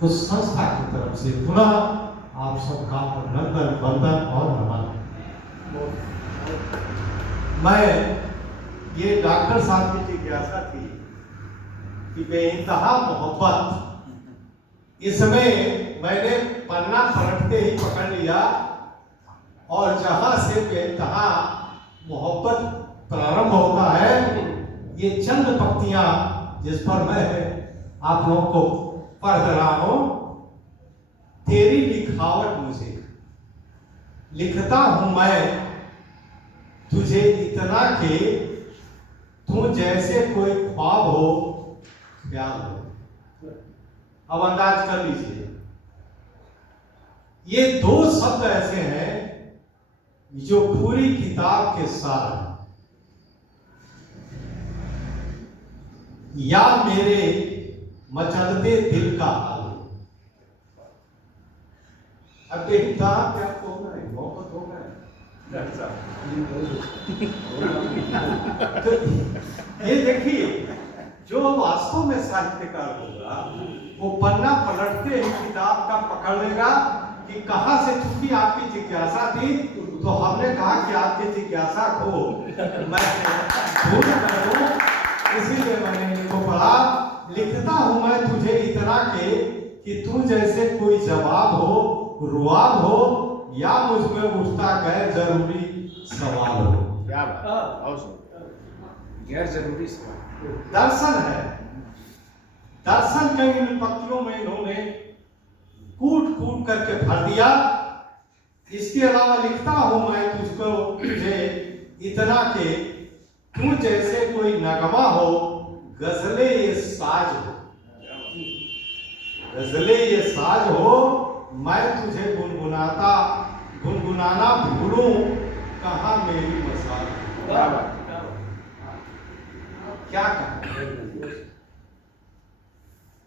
उस संस्था की तरफ से पुनः आप सबका अभिनंदन, वंदन और नमन। मैं ये डॉक्टर साहब की जिज्ञासा थी कि बेइंतहा मोहब्बत, इसमें मैंने पन्ना पलटते ही पकड़ लिया और जहां से बेइंतहा मोहब्बत प्रारंभ होता है, ये चंद पंक्तियां जिस पर मैं आप लोगों को पढ़ रहा हूं। तेरी लिखावट मुझे, लिखता हूं मैं तुझे इतना कि तू जैसे कोई ख्वाब हो, ख्याल हो। अब अंदाज कर लीजिए, ये दो शब्द ऐसे हैं जो पूरी किताब के सार हैं। या मेरे मचलते दिल का हाल। अब देखता क्या हो रहा है, मोहब्बत हो गए। तो ये देखिए, जो वास्तव में साहित्यकार होगा वो पन्ना पलटते ही किताब का पकड़ लेगा कि कहां से, चूंकि आपकी जिज्ञासा थी तो हमने कहा कि आपकी जिज्ञासा को मैं पूर्ण कर दूं, इसीलिए मैंने इनको पढ़ा। लिखता हूं मैं तुझे इतना कि तू जैसे कोई जवाब हो, रुआब हो, या मुझ में उठता गैर जरूरी सवाल हो। क्या बात, गैर जरूरी सवाल दर्शन है। दर्शन के इन पंक्तियों में इन्होंने कूट कूट करके भर दिया। इसके अलावा लिखता हूं मैं तुझको, तुझे इतना कि तू जैसे कोई नगमा हो, गजले ये साज हो, गजले ये साज हो, मैं तुझे गुनगुनाना भूलूं, कहां मेरी मसाल। क्या कहा,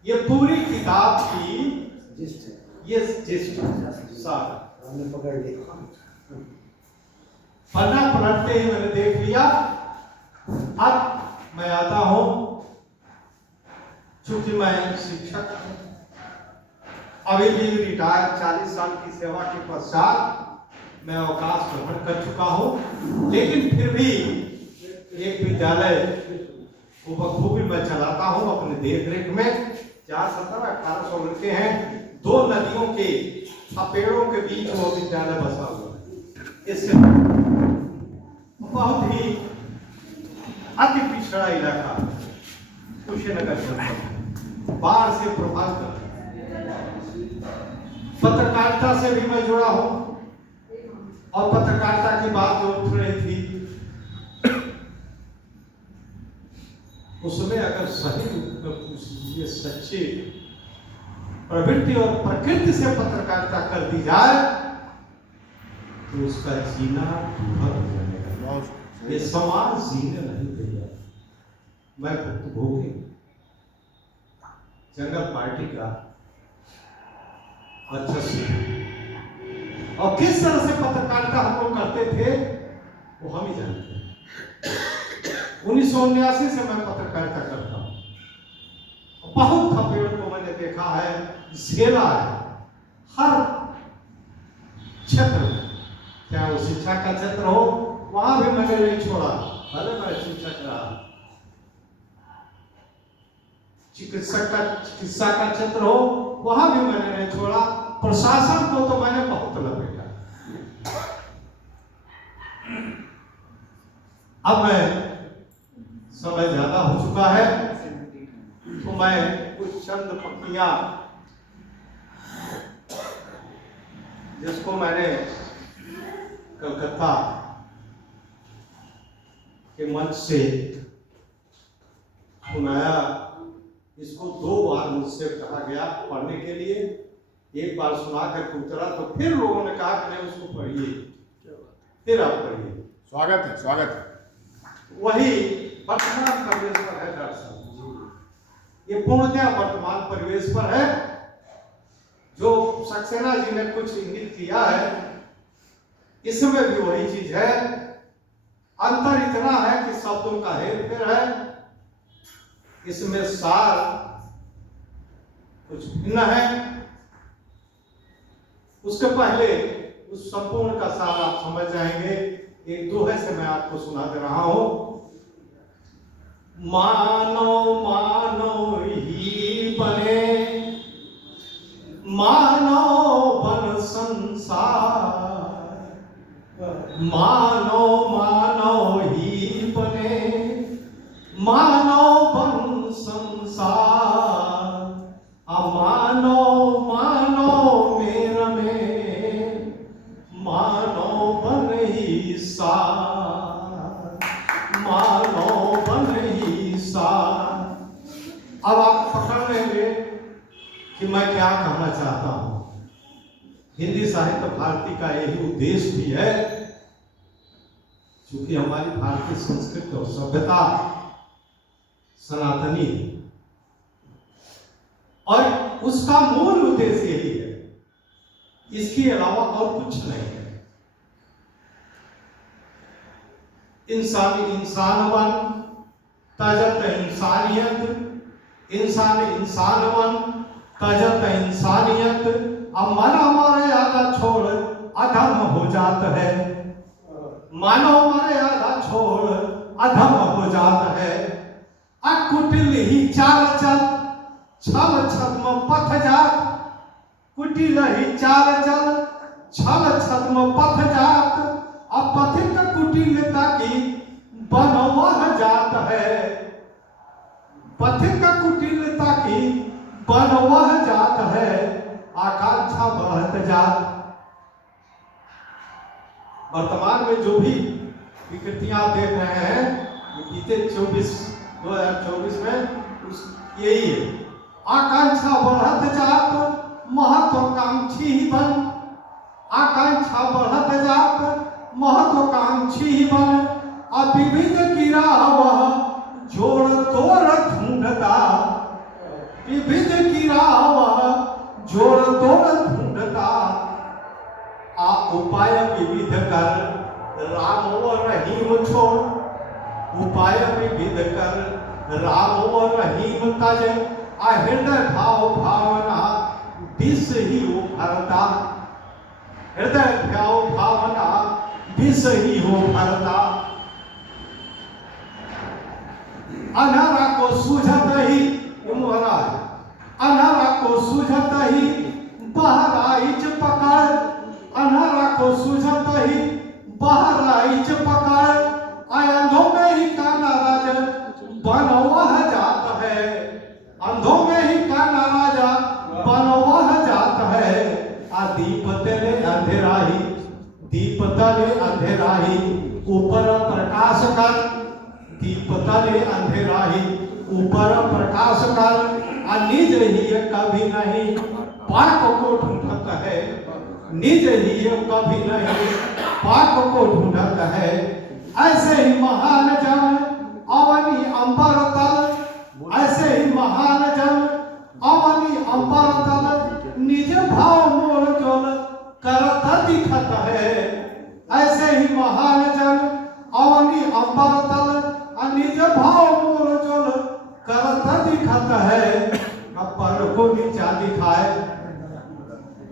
ये पूरी किताब की ये जिस्ट सार हमने पकड़ लिया। पन्ना पलटते ही मैंने देख लिया। अब मैं आता हूं, चूंकि मैं शिक्षक अभी भी रिटायर 40 साल की सेवा के पश्चात मैं अवकाश ग्रहण कर चुका हूं, लेकिन फिर भी एक विद्यालय को बखूबी मैं चलाता हूं अपने देख रेख में। 417-1800 लड़के हैं। 2 नदियों के पेड़ों के बीच वो विद्यालय बसा हुआ है। इससे बहुत ही अति पिछड़ा इलाका कुशीनगर, बाढ़ से प्रभावित। पत्रकारिता से भी मैं जुड़ा हूं और पत्रकारिता की बात जो उठ रही थी, उसमें अगर सही रूप में पूछ लीजिए, सच्ची प्रवृत्ति और प्रकृति से पत्रकारिता कर दी जाए तो उसका जीना दूभर हो जाएगा। ये समाज जीने नहीं देगा। मैं भुक्तभोगी जंगल पार्टी का अच्छा से, और किस तरह से पत्रकारिता हम लोग करते थे वो हम ही जानते हैं। 1979 से मैं पत्रकारिता करता हूं। बहुत खपेड़ों को मैंने देखा है, झेला है हर क्षेत्र में, चाहे वो शिक्षा का क्षेत्र हो, वहां भी मैंने नहीं छोड़ा, भले मैं शिक्षक रहा। चिकित्सा का क्षेत्र हो, वहां भी मैंने नहीं छोड़ा। प्रशासन को तो मैंने बहुत लपेटा। अब मैं समय ज्यादा हो चुका है तो मैं कुछ चंद पंक्तियां जिसको मैंने कलकत्ता के मंच से सुनाया, इसको 2 बार मुझसे कहा गया पढ़ने के लिए। एक बार सुना कर उतरा तो फिर लोगों ने कहा कि नहीं उसको पढ़िए, फिर आप पढ़िए। स्वागत है, स्वागत है। वही वर्तमान कॉलेज पर है डॉक्टर साहब। ये पूर्णतः वर्तमान परिवेश पर है। जो सक्सेना जी ने कुछ इंगित किया है, इसमें भी वही चीज है। अंतर इतना है कि शब्दों का हेर फेर है, इसमें सार कुछ भिन्न है। उसके पहले उस संपूर्ण का सार आप समझ जाएंगे। एक दोहे से मैं आपको सुना दे रहा हूं। मानो मानो ही बने, मानो बन संसार, मानो मानो ही बने, मानो बन संसार, अमानो मानो मेरा में, मानो बन ही सार, मानो बन ही सार। अब आप पकड़ लेंगे कि मैं क्या कहना चाहता हूं। हिंदी साहित्य भारती का यही उद्देश्य भी है, क्योंकि हमारी भारतीय संस्कृति और सभ्यता सनातनी है और उसका मूल उद्देश्य यही है, इसके अलावा और कुछ नहीं है। इंसान इंसान बन तजत इंसानियत, इंसान इंसान बन तजत इंसानियत, अब मानव मर्यादा छोड़ अधम हो जाता है, मानव मर्यादा छोड़ अधम हो जाता है। अकुटिल ही चाल चल, छल छद्म पथ जात, कुटिल ही चाल चल, छल छद्म पथ जात, अपथिक कुटिलता की बनवह जात है, पथिक कुटिलता की बनवह जात है, आकांक्षा बढ़त जात। वर्तमान में जो भी विकृतियां आप देख रहे हैं, बीते 2024 में यही है। आकांक्षा बढ़त जात, महत्वाकांक्षी ही बन, आकांक्षा बढ़त जात, महत्वाकांक्षी ही बन, अविविध गिरा वह जोड़ तोड़ ढूंढता, विविध गिरा वह जोड़ तोड़ ढूंढता, आ उपाय विविध कर राम व रहीम छोड़, उपाय विविध कर राम व रहीम तज, आ हृदय भाव भावना विष ही उभरता, हृदय भाव भावना विष ही उभरता। अनारा को सूझत ही महाराज, अनारा को सूझत ही बहराइच पकड़, अनारा को सूझत ही बहराइच पकड़, अंधों में ही काना राजा बनवह जात है, अंधों में ही काना राजा बनवह जात है। आ दीप तले अंधेराही, दीप तले अंधेराही, ऊपर प्रकाश कर, दीप तले अंधेराही, ऊपर प्रकाश कर, निज ही कभी नहीं पाक को ढूंढत है, निज ही कभी नहीं पाक को ढूंढत है। ऐसे ही महान जन अवनी अंबर तल, ऐसे ही महान जन अवनी अंबर तल, निज भाव मोर जोल करत दिखत है। ऐसे ही महान जन अवनी अंबर तल, निज भाव मोर जोल करत दिखत है। पर को नीचा दिखाए,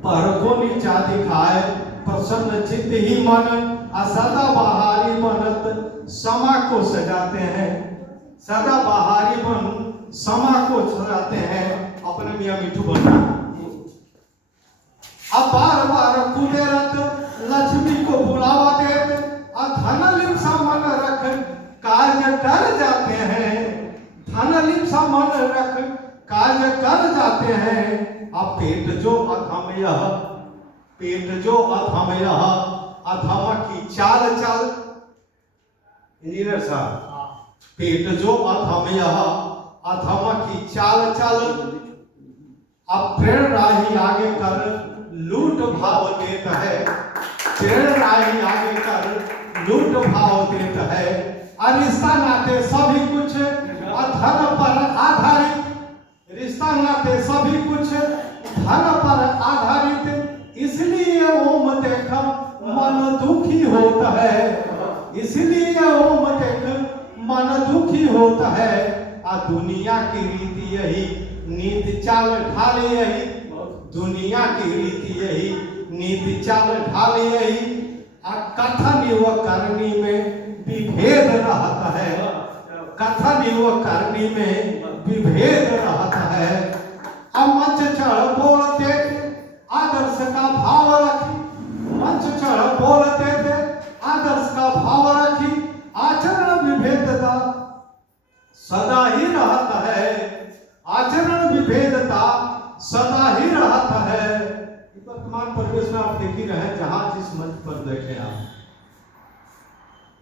पर को नीचा दिखाए, प्रसन्न चित्त ही मन, सदा बहारी मनत समा को सजाते हैं, सदा बहारी मन समा को सजाते हैं। अपने मियां मिठू बनना। अब बार बार कुबेरत लक्ष्मी को बुलावा दे, धन लिप्सा मन रख कार्य कर जाते हैं, धन लिप्सा मन रख कार्य कर जाते हैं। अब पेट जो अधम यह, पेट जो अधम यह, अधम की चाल चल, इंजीनियर साहब, पेट जो अधम यह, अधम की चाल चल, अब प्रेरणा ही आगे कर लूट भाव देता है, प्रेरणा ही आगे कर लूट भाव देता है। अरिश्ता नाते सभी कुछ धन पर आधारित, रिश्ता नाते सभी कुछ धन पर आधारित, इसलिए ओम देखा मन दुखी होता है, इसलिए ओम देख मन दुखी होता है। आ दुनिया की रीति यही, नीति चाल ढाल यही, दुनिया की रीति यही, नीति चाल ढाल यही। आ कथन व करनी में विभेद रहता है, कथन व करनी में विभेद रहता है। अब मंच चढ़ बोलते आदर्श का भाव रखी, मंच चढ़ बोलते थे आदर्श का भाव रखी। आचरण विभेदता सदा ही रहता है, आचरण विभेदता सदा ही रहता है। वर्तमान परिवेश में आप देख ही रहे हैं, जहां जिस मंच पर देखे आप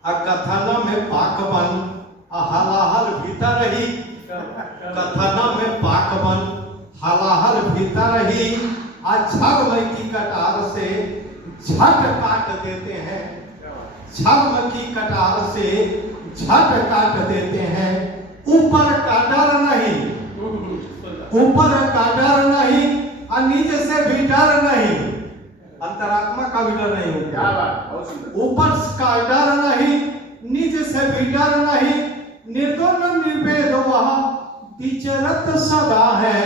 कथन में पाकबन हलाहल भीतर ही, कथन में पाकबन हलाहल भीतर ही। छगम की कटार से झट काट देते हैं, छगम की कटार से झट काट देते हैं। ऊपर का डर नहीं, ऊपर का डर नहीं और नीचे से भी डर नहीं, अंतरात्मा का भी डर नहीं होता। ऊपर का डर नहीं, नीचे से भी डर नहीं। निर्दोष निर्भेद वह विचरत सदा है।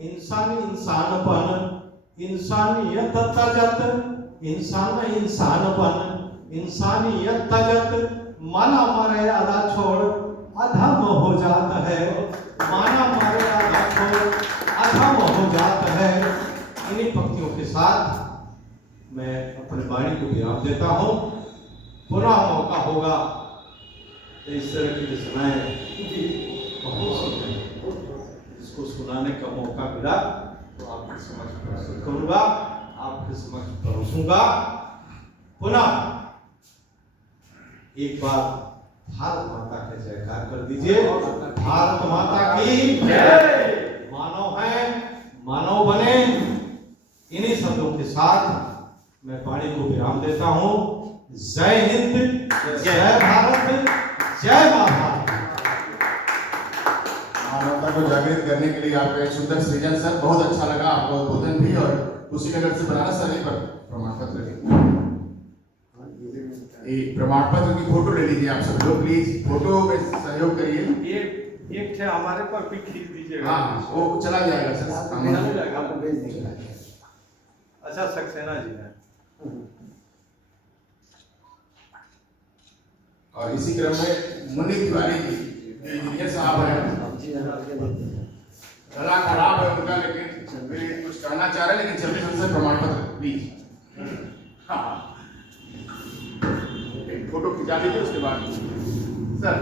इंसान इंसानपन, इंसानियत तजत, इंसान इंसानपन, इंसानियत तजत। माना मर्यादा छोड़ अधम हो जाता है, माना मर्यादा छोड़ अधम हो जाता है। इन्हीं पंक्तियों के साथ मैं अपने वाणी को विराम देता हूँ। पुनः मौका होगा तो इस तरह की रचनाएं बहुत सी हैं, इसको सुनाने का मौका मिला तो आपके समक्ष प्रस्तुत करूंगा, आपके समक्ष परोसूंगा। पुनः एक बार भारत माता का जयकार कर दीजिए। भारत माता की जय। मानव है मानव बने। इन्हीं शब्दों के साथ मैं वाणी को विराम देता हूँ। जय हिंद, जय भारत, जय मां भारत। मानवता को जागृत करने के लिए आपका एक सुंदर सृजन सर, बहुत अच्छा लगा आपको उद्बोधन भी। और उसी नगर से बनाना सर एक प्रमाण पत्र प्रमाण पत्र की फोटो ले लीजिए आप सब लोग, प्लीज फोटो में सहयोग करिए। एक हमारे पर भी खींच दीजिएगा। हाँ वो चला जाएगा सर, आपको भेज देंगे। अच्छा सक्सेना जी है। और इसी क्रम में मुनि तिवारी जी इंजीनियर साहब हैं, गला खराब है उनका, लेकिन वे कुछ कहना चाह रहे हैं, लेकिन जल्दी से प्रमाण पत्र प्लीज। हाँ फोटो खिंचा दीजिए। उसके बाद सर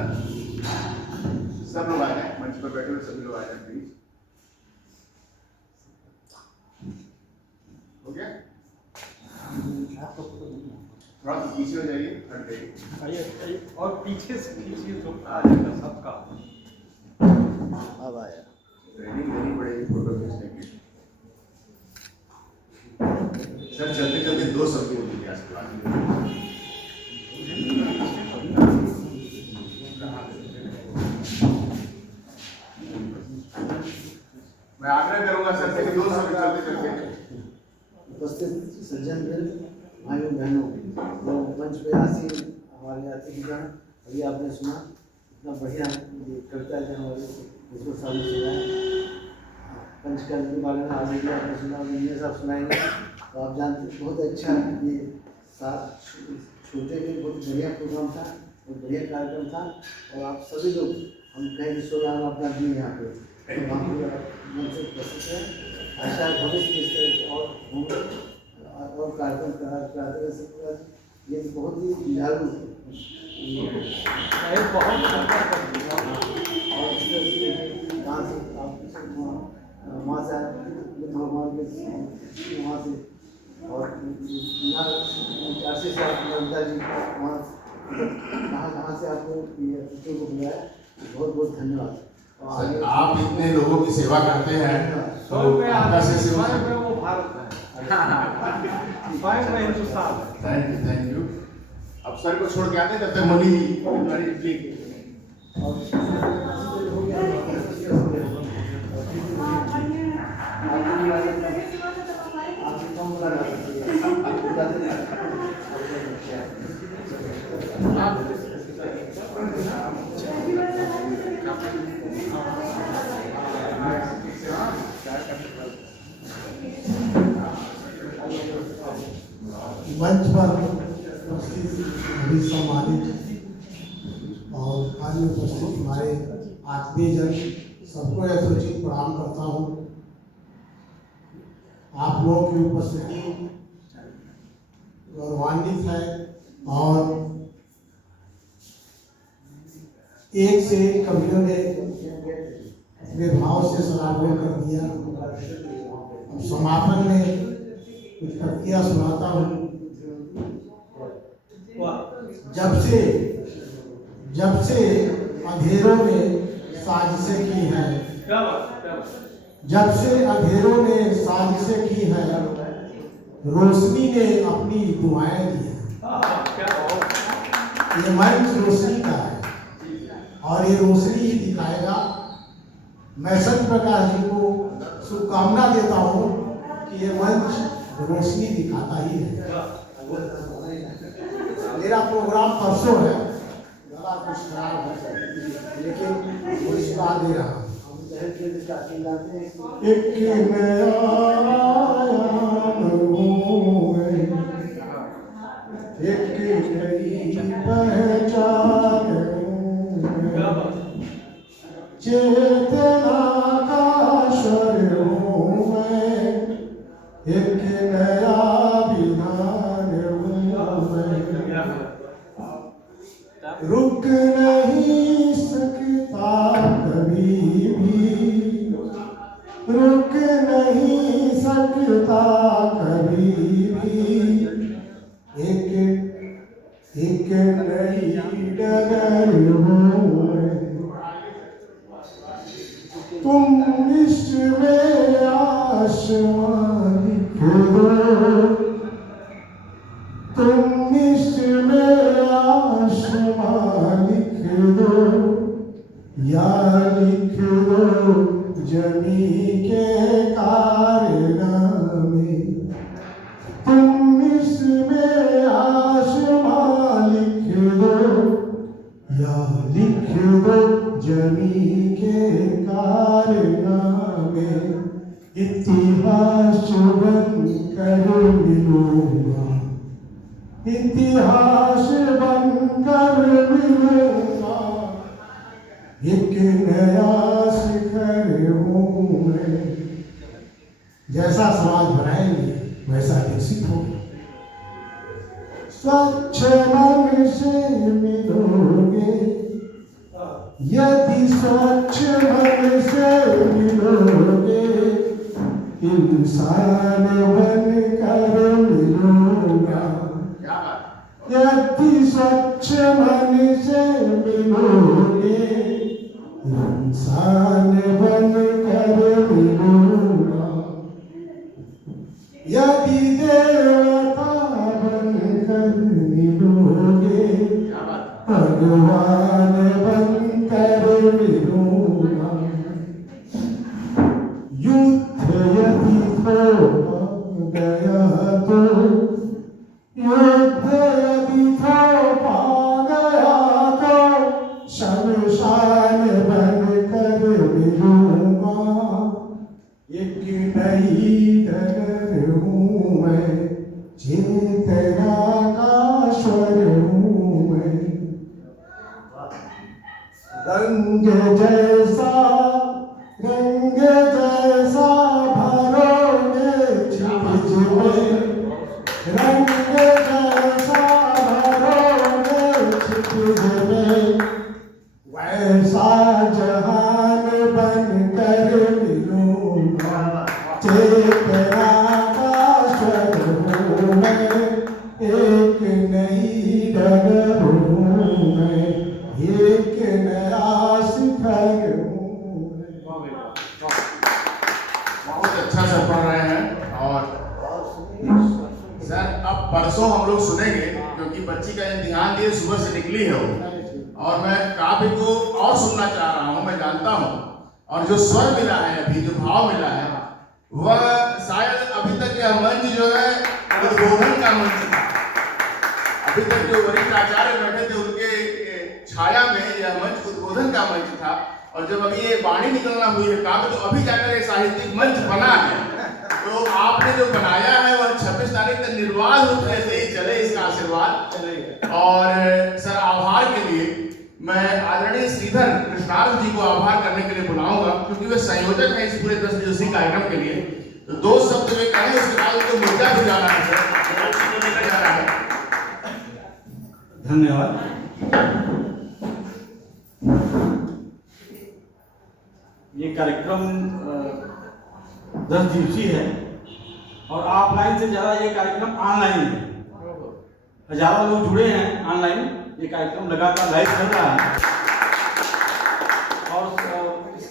सब लोग आ जाए, मंच पर बैठे हुए सभी लोग आ जाए प्लीज। हो गया? थोड़ा सा पीछे हो जाइए, हट जाइए और पीछे से खींचिए तो आ जाएगा सबका। अब आया। ट्रेनिंग देनी पड़ेगी फोटो खींचने की। सर चलते चलते दो शब्द बोल दीजिए आज के बाद। मैं आग्रह करूंगा सर से कि दो शब्द चलते चलते। उपस्थित सज्जन भाइयों बहनों, जो मंच पे आसीन हमारे अतिथिगण, अभी आपने सुना इतना बढ़िया ये कविता जो हमारे उसको सामने सुनाए। पंचकर्म के बारे में आज भी आपने सुना, इंजीनियर साहब सुनाएंगे। तो आप जानते बहुत अच्छा ये साथ छोटे में बहुत बढ़िया प्रोग्राम था, बहुत बढ़िया कार्यक्रम था। और आप सभी लोग हम कहें विश्वगान अपना दिए यहाँ पे, तो हम मन से प्रस्तुत हैं। आशा है भविष्य में इस तरह के और होंगे और कार्यक्रम कराते रह सकते। ये बहुत ही जागरूक बहुत और इस तरह से कहाँ से आप वहाँ से बुद्ध भगवान के वहाँ से और काशी से आप नंदा जी वहाँ कहाँ से आपको ये अतिथियों को बुलाया, बहुत बहुत धन्यवाद। सर आप इतने लोगों की सेवा करते हैं तो आपका सेवा वो भारत है, स्वयं में हिंदुस्तान है। Thank you. अब सर को छोड़ के आते तब तक मुनि जी मंच पर उपस्थित सभी सम्मानित और अन्य उपस्थित हमारे आत्मीयजन सबको यथोचित प्रणाम करता हूँ। आप लोगों की उपस्थिति गौरवान्वित है और एक से एक कवियों ने अपने भाव से सराबोर कर दिया। अब समापन में कुछ पंक्तियां सुनाता हूँ। जब से अंधेरों ने साजिशें की है, जब से अंधेरों ने साजिशें की है, रोशनी ने अपनी दुआएं दी है। ये मंच रोशनी का है और ये रोशनी ही दिखाएगा। मैं संत प्रकाश जी को शुभकामना देता हूँ कि ये मंच रोशनी दिखाता ही है। मेरा प्रोग्राम परसों है, गला कुछ खराब है लेकिन मुस्कुरा दे रहा हूँ। एक नया एक नई पहचान चेतना का स्वर हूँ मैं, एक नया विधान हूँ मैं, रुक नहीं सकता कभी भी, रुक नहीं सकता कभी भी, एक नई डगर हूँ मैं। तुम इश्क में आसमां लिख दो, तुम इश्क में आसमां लिख दो, या लिख दो जमी के कारनामे। तुम इसमें आसमां लिख दो, या लिख दो जमी के कारनामे। इतिहास बन कर मिलूंगा, इतिहास बन कर मिलूंगा, एक नया शिखर हूँ मैं। जैसा समाज बनाएंगे वैसा विकसित होगा। स्वच्छ मन से मिलोगे, यदि स्वच्छ मन से मिलोगे, इंसान बन कर मिलूंगा। यदि स्वच्छ मन से मिलोगे, इंसान बन कर मिलूंगा। यदि देवता बन कर मिलोगे, भगवान बन कर मिलूंगा। युद्ध यदि थोपा गया तो, युद्ध यदि थोपा गया तो, शमशान बन कर मिलूंगा। एक नई डगर हूँ मैं, चेतना का स्वर हूँ मैं। रंग जैसा भरोगे छिज में, रंग जैसा भरोगे छिज में, वैसा जहान बन कर मिलूंगा। चेतना का स्वर हूँ मैं, एक नई डगर हूँ मैं, एक नया शिखर हूँ मैं। बहुत अच्छा सर पढ़ रहे हैं। और सर अब परसों हम लोग सुनेंगे, क्योंकि बच्ची का इम्तिहान दिए सुबह से निकली है वो, और मैं काव्य को और सुनना चाह रहा हूँ, मैं जानता हूँ। और जो स्वर मिला है अभी, जो भाव मिला है, वह शायद अभी तक यह मंच जो है उद्बोधन का मंच था। अभी तक जो वरिष्ठ आचार्य बैठे थे उनके छाया में यह मंच उद्बोधन का मंच था। और जब अभी ये वाणी निकलना हुई है काव्य, तो अभी जाकर ये साहित्यिक मंच बना है। तो मैं आदरणीय श्रीधर कृष्णार्थ जी को आभार करने के लिए बुलाऊंगा, क्योंकि वे संयोजक हैं इस पूरे 10 दिवसीय कार्यक्रम के लिए। तो 2 शब्द वे कहें, उसके बाद उनको मुद्दा भी जाना है सर, जाना है। धन्यवाद। ये कार्यक्रम 10 दिवसीय है और ऑफलाइन से ज़्यादा ये कार्यक्रम ऑनलाइन है। हजारों लोग जुड़े हैं ऑनलाइन, ये कार्यक्रम लगातार लाइव चल रहा है। और इस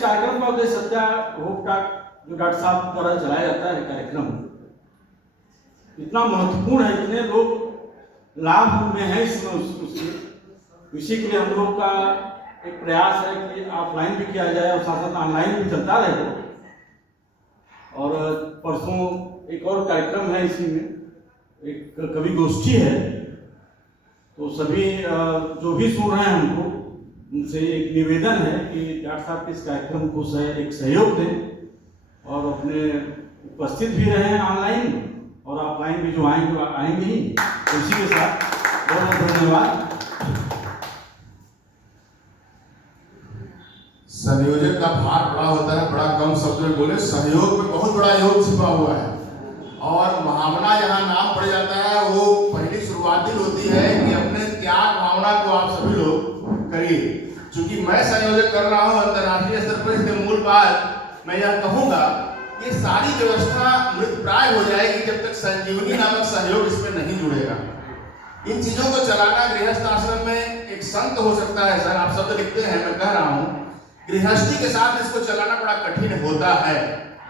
कार्यक्रम का उद्देश्य सत्या होप टॉक जो डॉक्टर साहब द्वारा चलाया जाता है कार्यक्रम, इतना महत्वपूर्ण है, इतने लोग लाभ में है इसी के लिए हम लोग का एक प्रयास है कि ऑफलाइन भी किया जाए और साथ साथ ऑनलाइन भी चलता रहे। और परसों एक और कार्यक्रम है, इसी में एक कवि गोष्ठी है। तो सभी जो भी सुन रहे हैं हमको, उनसे एक निवेदन है कि डॉक्टर साहब के इस कार्यक्रम को एक सहयोग दें और अपने उपस्थित भी रहें ऑनलाइन और ऑफलाइन भी जो आएंगे ही। तो इसी के साथ बहुत बहुत धन्यवाद। संयोजक का भार बड़ा होता है, बड़ा कम शब्द में बोले, सहयोग में बहुत बड़ा योग छिपा हुआ है। और भावना जहाँ नाम पड़ जाता है, वो पहली शुरुआती होती है कि अपने त्याग भावना को आप सभी लोग करिए। चूंकि मैं संयोजक कर रहा हूँ अंतर्राष्ट्रीय स्तर पर, इसके मूल बात मैं यह कहूँगा, ये सारी व्यवस्था मृतप्राय हो जाएगी जब तक संजीवनी नामक सहयोग इसमें नहीं जुड़ेगा। इन चीजों को चलाना गृहस्थ आश्रम में एक संत हो सकता है सर, आप शब्द लिखते हैं, मैं कह रहा हूँ गृहस्थी के साथ इसको चलाना बड़ा कठिन होता है।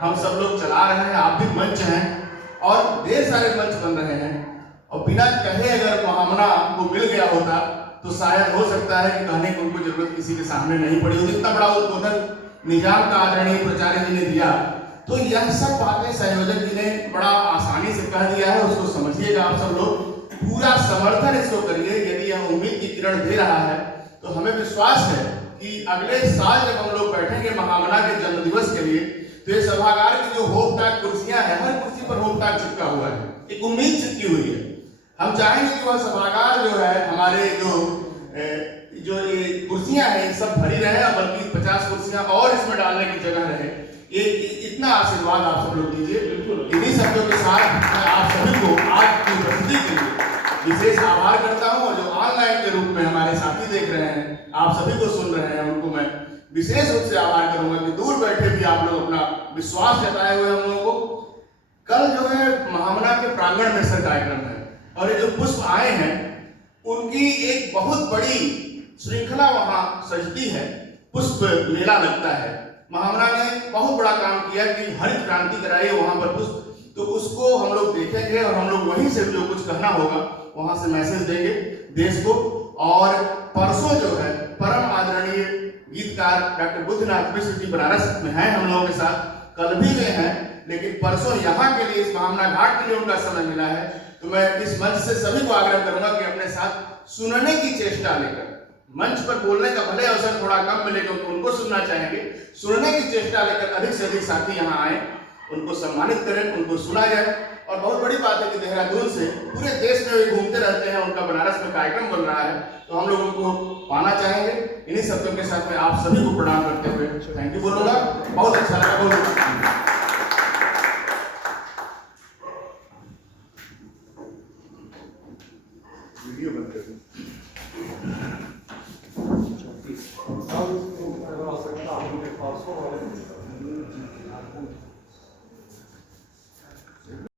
हम सब लोग चला रहे हैं, आप भी मंच हैं और ढेर सारे मंच बन रहे हैं, और बिना कहे अगर महामना को मिल गया होता तो शायद हो सकता है कि कहने की उनको जरूरत किसी के सामने नहीं पड़ी होती। इतना बड़ा उद्बोधन निजाम का आदरणीय प्राचार्य जी ने दिया। तो यह सब बातें संयोजक जी ने बड़ा आसानी से कह दिया है, उसको समझिएगा आप सब लोग, पूरा समर्थन इसको करिए। यदि यह उम्मीद की किरण दे रहा है तो हमें विश्वास है कि अगले साल जब हम लोग बैठेंगे महामना के जन्मदिवस के लिए, तो ये सभागार की जो होप टाक कुर्सियां हैं, हर कुर्सी पर होप टाक चिपका हुआ है, एक उम्मीद चिपकी हुई है। हम चाहेंगे कि वह सभागार जो है, हमारे जो ये कुर्सियां हैं, सब भरी रहे, बल्कि 50 कुर्सियां और इसमें डालने की जगह रहे। ये इतना आशीर्वाद आप सब लोग दीजिए। इन्हीं शब्दों के साथ मैं आप सभी को आज की उपस्थिति के लिए विशेष आभार करता हूं। और जो ऑनलाइन के रूप में हमारे साथी देख रहे हैं, आप सभी को सुन रहे हैं, उनको मैं विशेष रूप से आभार करूंगा कि दूर बैठे भी आप लोग अपना विश्वास जताए हुए हम लोगों को। कल जो है महामना के प्रांगण में सर कार्यक्रम है, और ये जो पुष्प आए हैं उनकी एक बहुत बड़ी श्रृंखला वहां सजती है, पुष्प मेला लगता है। महामना ने बहुत बड़ा काम किया कि हरित क्रांति कराई वहां पर पुष्प, तो उसको हम लोग देखेंगे और हम लोग वहीं से जो कुछ कहना होगा वहां से मैसेज देंगे देश को। और परसों जो है परम आदरणीय गीतकार डॉक्टर बुद्धनाथ मिश्र जी बनारस में हैं हम लोगों के साथ, कल भी गए हैं, लेकिन परसों यहाँ के लिए, इस महामना घाट के लिए उनका समय मिला है। तो मैं इस मंच से सभी को आग्रह करूंगा कि अपने साथ सुनने की चेष्टा लेकर, मंच पर बोलने का भले अवसर थोड़ा कम मिले क्योंकि उनको सुनना चाहेंगे, सुनने की चेष्टा लेकर अधिक से अधिक साथी यहाँ आए, उनको सम्मानित करें, उनको सुना जाए। और बहुत बड़ी बात है कि देहरादून से पूरे देश में वे घूमते रहते हैं, उनका बनारस में कार्यक्रम बन रहा है, तो हम लोग उनको पाना चाहेंगे। इन्हीं शब्दों के साथ मैं आप सभी को प्रणाम करते हुए थैंक यू बोलूंगा। बहुत अच्छा लगा, बहुत वीडियो बंद कर दो।